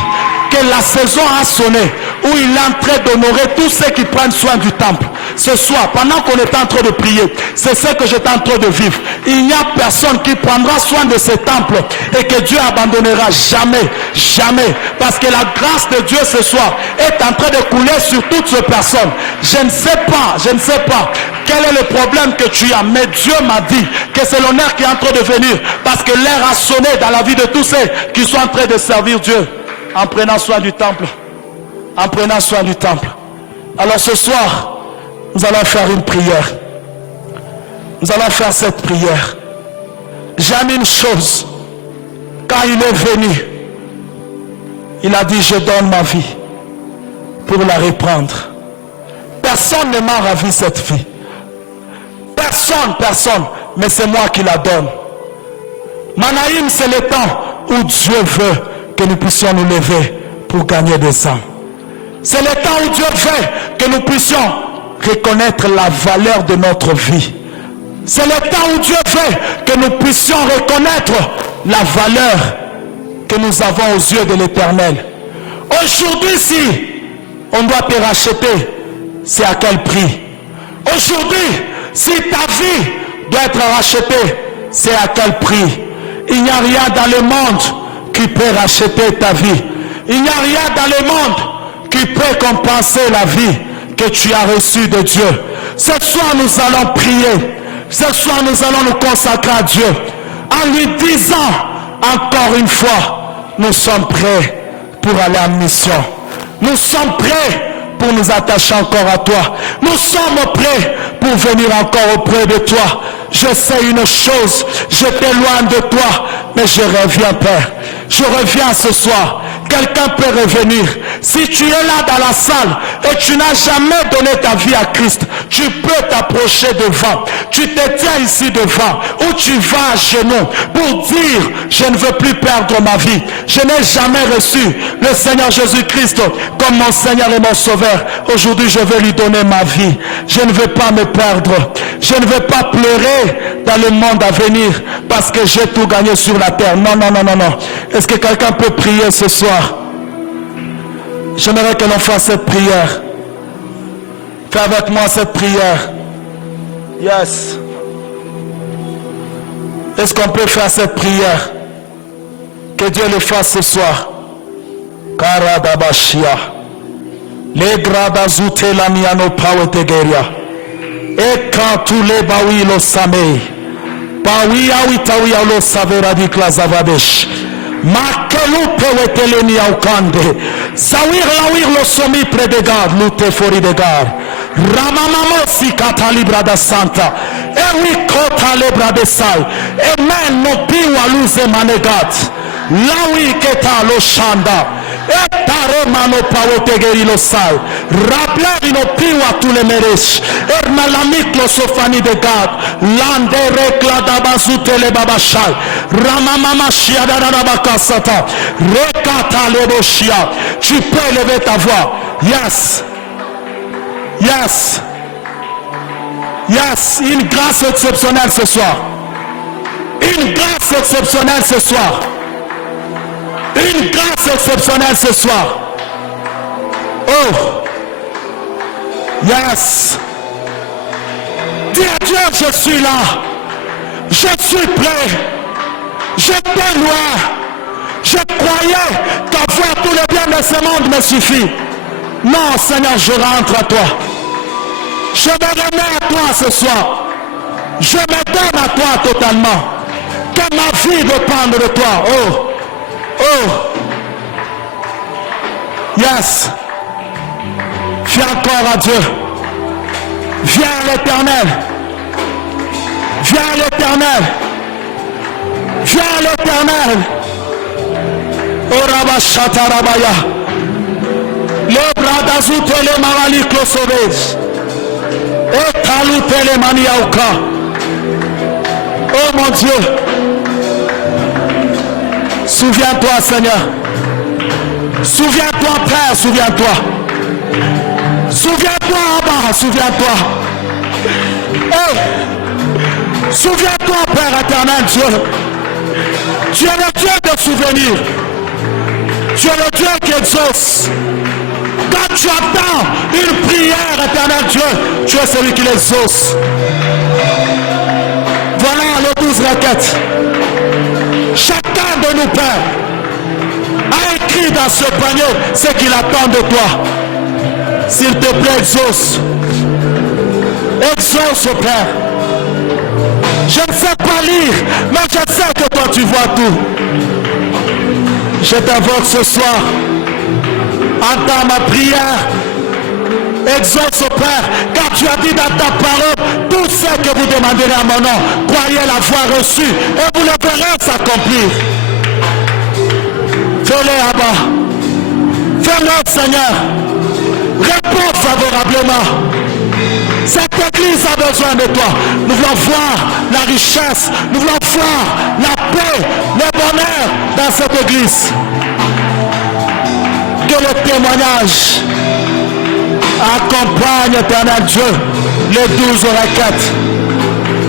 que la saison a sonné où il est en train d'honorer tous ceux qui prennent soin du temple. Ce soir, pendant qu'on est en train de prier, c'est ce que j'étais en train de vivre. Il n'y a personne qui prendra soin de ce temple et que Dieu abandonnera jamais, jamais. Parce que la grâce de Dieu ce soir est en train de couler sur toutes ces personnes. Je ne sais pas quel est le problème que tu as, mais Dieu m'a dit que c'est l'honneur qui est en train de venir parce que l'heure a sonné dans la vie de tous ceux qui sont en train de servir Dieu en prenant soin du temple. En prenant soin du temple. Alors ce soir, nous allons faire une prière. Nous allons faire cette prière. J'aime une chose. Quand il est venu, il a dit, je donne ma vie pour la reprendre. Personne ne m'a ravi cette vie. Personne, mais c'est moi qui la donne. Manaïm, c'est le temps où Dieu veut que nous puissions nous lever pour gagner des âmes. C'est le temps où Dieu veut que nous puissions reconnaître la valeur de notre vie. C'est le temps où Dieu veut que nous puissions reconnaître la valeur que nous avons aux yeux de l'Éternel. Aujourd'hui, si on doit te racheter, c'est à quel prix? Aujourd'hui, si ta vie doit être rachetée, c'est à quel prix? Il n'y a rien dans le monde qui peut racheter ta vie. Il n'y a rien dans le monde qui peut compenser la vie que tu as reçue de Dieu. Ce soir, nous allons prier. Ce soir, nous allons nous consacrer à Dieu en lui disant encore une fois, nous sommes prêts pour aller en mission. Nous sommes prêts pour nous attacher encore à toi. Nous sommes prêts pour venir encore auprès de toi. Je sais une chose, je t'éloigne de toi, mais je reviens, Père. Je reviens ce soir. Quelqu'un peut revenir. Si tu es là dans la salle et tu n'as jamais donné ta vie à Christ, tu peux t'approcher devant. Tu te tiens ici devant ou tu vas à genoux pour dire, je ne veux plus perdre ma vie. Je n'ai jamais reçu le Seigneur Jésus-Christ comme mon Seigneur et mon Sauveur. Aujourd'hui, je veux lui donner ma vie. Je ne veux pas me perdre. Je ne veux pas pleurer dans le monde à venir parce que j'ai tout gagné sur la terre. Non. Est-ce que quelqu'un peut prier ce soir? J'aimerais que l'on fasse cette prière. Fais avec moi cette prière. Yes. Est-ce qu'on peut faire cette prière? Que Dieu le fasse ce soir. Karadabashia. Les gradazute la miano pawetegeria. Et quand tous les baoui lo samei. Baoui awitawi lo savera di klazavadesh. Makelu peweteleni aukande. Zawir lawir lo somi predegard. Lute fori de gar. Ramamamosi katalibra da santa. Ewi kota lebra de sal. Amen no piwa luze manegat. Lawi keta lo shanda. Etare mano pawetegeri lo sal. Rabler no piwa tu le meresh. Ermalamik lo sofani de gad. Lande rekla da bazute le babashal. Ramamama shia da bakasata. Rekata le boshia. Tu peux lever ta voix. Yes. Yes. Yes. Une grâce exceptionnelle ce soir. Une grâce exceptionnelle ce soir. Une grâce exceptionnelle ce soir. Oh. Yes. Dis à Dieu, je suis là. Je suis prêt. J'étais loin. Je croyais qu'avoir tout le bien de ce monde me suffit. Non, Seigneur, je rentre à toi. Je me remets à toi ce soir. Je me donne à toi totalement. Que ma vie dépende de toi. Oh. Oh. Yes. Viens encore à Dieu. Viens à l'Éternel. Viens à l'Éternel. Viens à l'Éternel. Oh Rabashatarabaya. Le bradazute le mavalik lo soves. Et Kalutele Maniaouka. Oh mon Dieu. Souviens-toi, Seigneur. Souviens-toi, Père, souviens-toi. Souviens-toi, Abba, souviens-toi. Oh. Souviens-toi, Père éternel, Dieu. Tu es le Dieu de souvenirs. Tu es le Dieu qui exauce. Quand tu attends une prière, éternel Dieu, tu es celui qui l'exauce. Voilà les 12 requêtes. Chacun de nous, Père, a écrit dans ce panier ce qu'il attend de toi. S'il te plaît, exauce. Exauce, Père. Je ne sais pas lire, mais je sais que toi tu vois tout. Je t'invoque ce soir. Entends ma prière. Exauce, Père, car tu as dit dans ta parole, tout ce que vous demanderez à mon nom, croyez l'avoir reçu et vous le verrez s'accomplir. Fais-le, Abba. Fais-le, Seigneur. Réponds favorablement. Cette église a besoin de toi. Nous voulons voir la richesse, nous voulons voir la paix, le bonheur dans cette église. Que le témoignage accompagne, éternel Dieu, les 12 requêtes.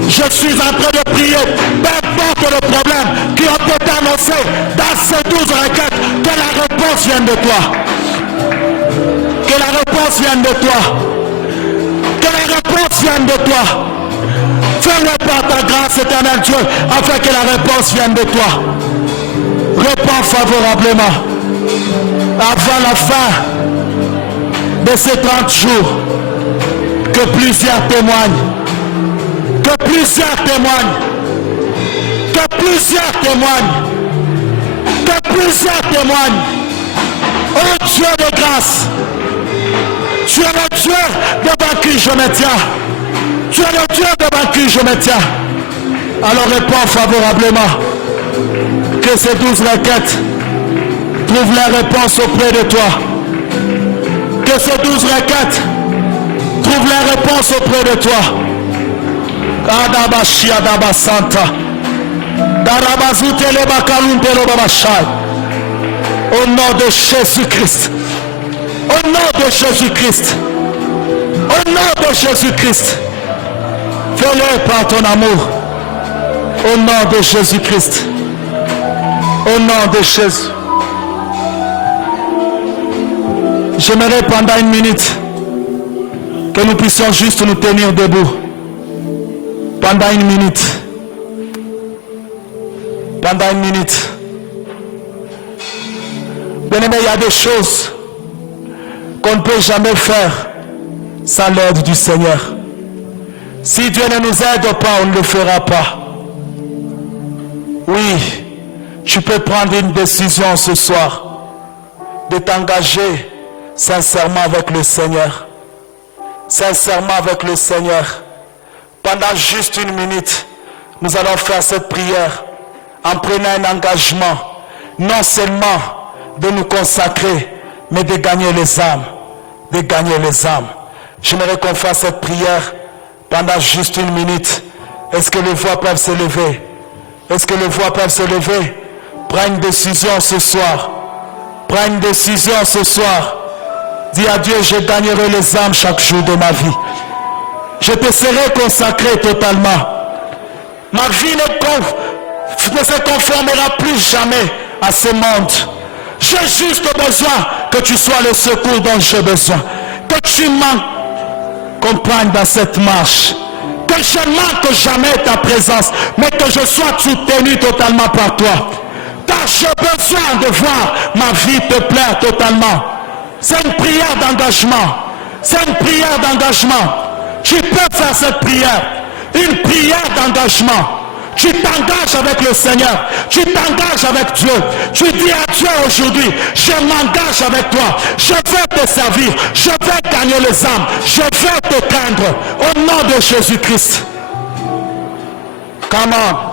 Je suis en train de prier, peu importe le problème qui ont été annoncés dans ces 12 requêtes, que la réponse vienne de toi. Que la réponse vienne de toi. Que la réponse vienne de toi. Fais-le par ta grâce, éternel Dieu, afin que la réponse vienne de toi. Réponds favorablement. Avant la fin de ces 30 jours, que plusieurs témoignent. Que plusieurs témoignent. Que plusieurs témoignent. Que plusieurs témoignent. Oh Dieu de grâce, tu es le Dieu devant qui je me tiens. Tu es le Dieu devant qui je me tiens. Alors réponds favorablement. Que ces 12 requêtes trouvent la réponse auprès de toi. Que ces 12 requêtes trouvent la réponse auprès de toi. Adabashia Dabasanta. Darabazutele Bakaluntelo Babashai. Au nom de Jésus-Christ. Au nom de Jésus-Christ. Au nom de Jésus-Christ. Fais-le par ton amour. Au nom de Jésus-Christ. Au nom de Jésus. J'aimerais pendant une minute que nous puissions juste nous tenir debout. Pendant une minute. Pendant une minute. Bien-aimé, il y a des choses qu'on ne peut jamais faire sans l'aide du Seigneur. Si Dieu ne nous aide pas, on ne le fera pas. Oui, tu peux prendre une décision ce soir de t'engager sincèrement avec le Seigneur. Sincèrement avec le Seigneur. Pendant juste une minute, nous allons faire cette prière en prenant un engagement, non seulement de nous consacrer, mais de gagner les âmes. De gagner les âmes. J'aimerais qu'on fasse cette prière pendant juste une minute. Est-ce que les voix peuvent se lever? Est-ce que les voix peuvent se lever? Prends une décision ce soir. Prends une décision ce soir. Dis à Dieu, je gagnerai les âmes chaque jour de ma vie. Je te serai consacré totalement. Ma vie ne se conformera plus jamais à ce monde. J'ai juste besoin que tu sois le secours dont j'ai besoin. Que tu m'accompagnes dans cette marche. Que je ne manque jamais ta présence, mais que je sois soutenu totalement par toi. Car j'ai besoin de voir ma vie te plaire totalement. C'est une prière d'engagement. C'est une prière d'engagement. Tu peux faire cette prière. Une prière d'engagement. Tu t'engages avec le Seigneur. Tu t'engages avec Dieu. Tu dis à Dieu aujourd'hui, je m'engage avec toi. Je vais te servir. Je vais gagner les âmes. Je vais te craindre. Au nom de Jésus-Christ. Come on.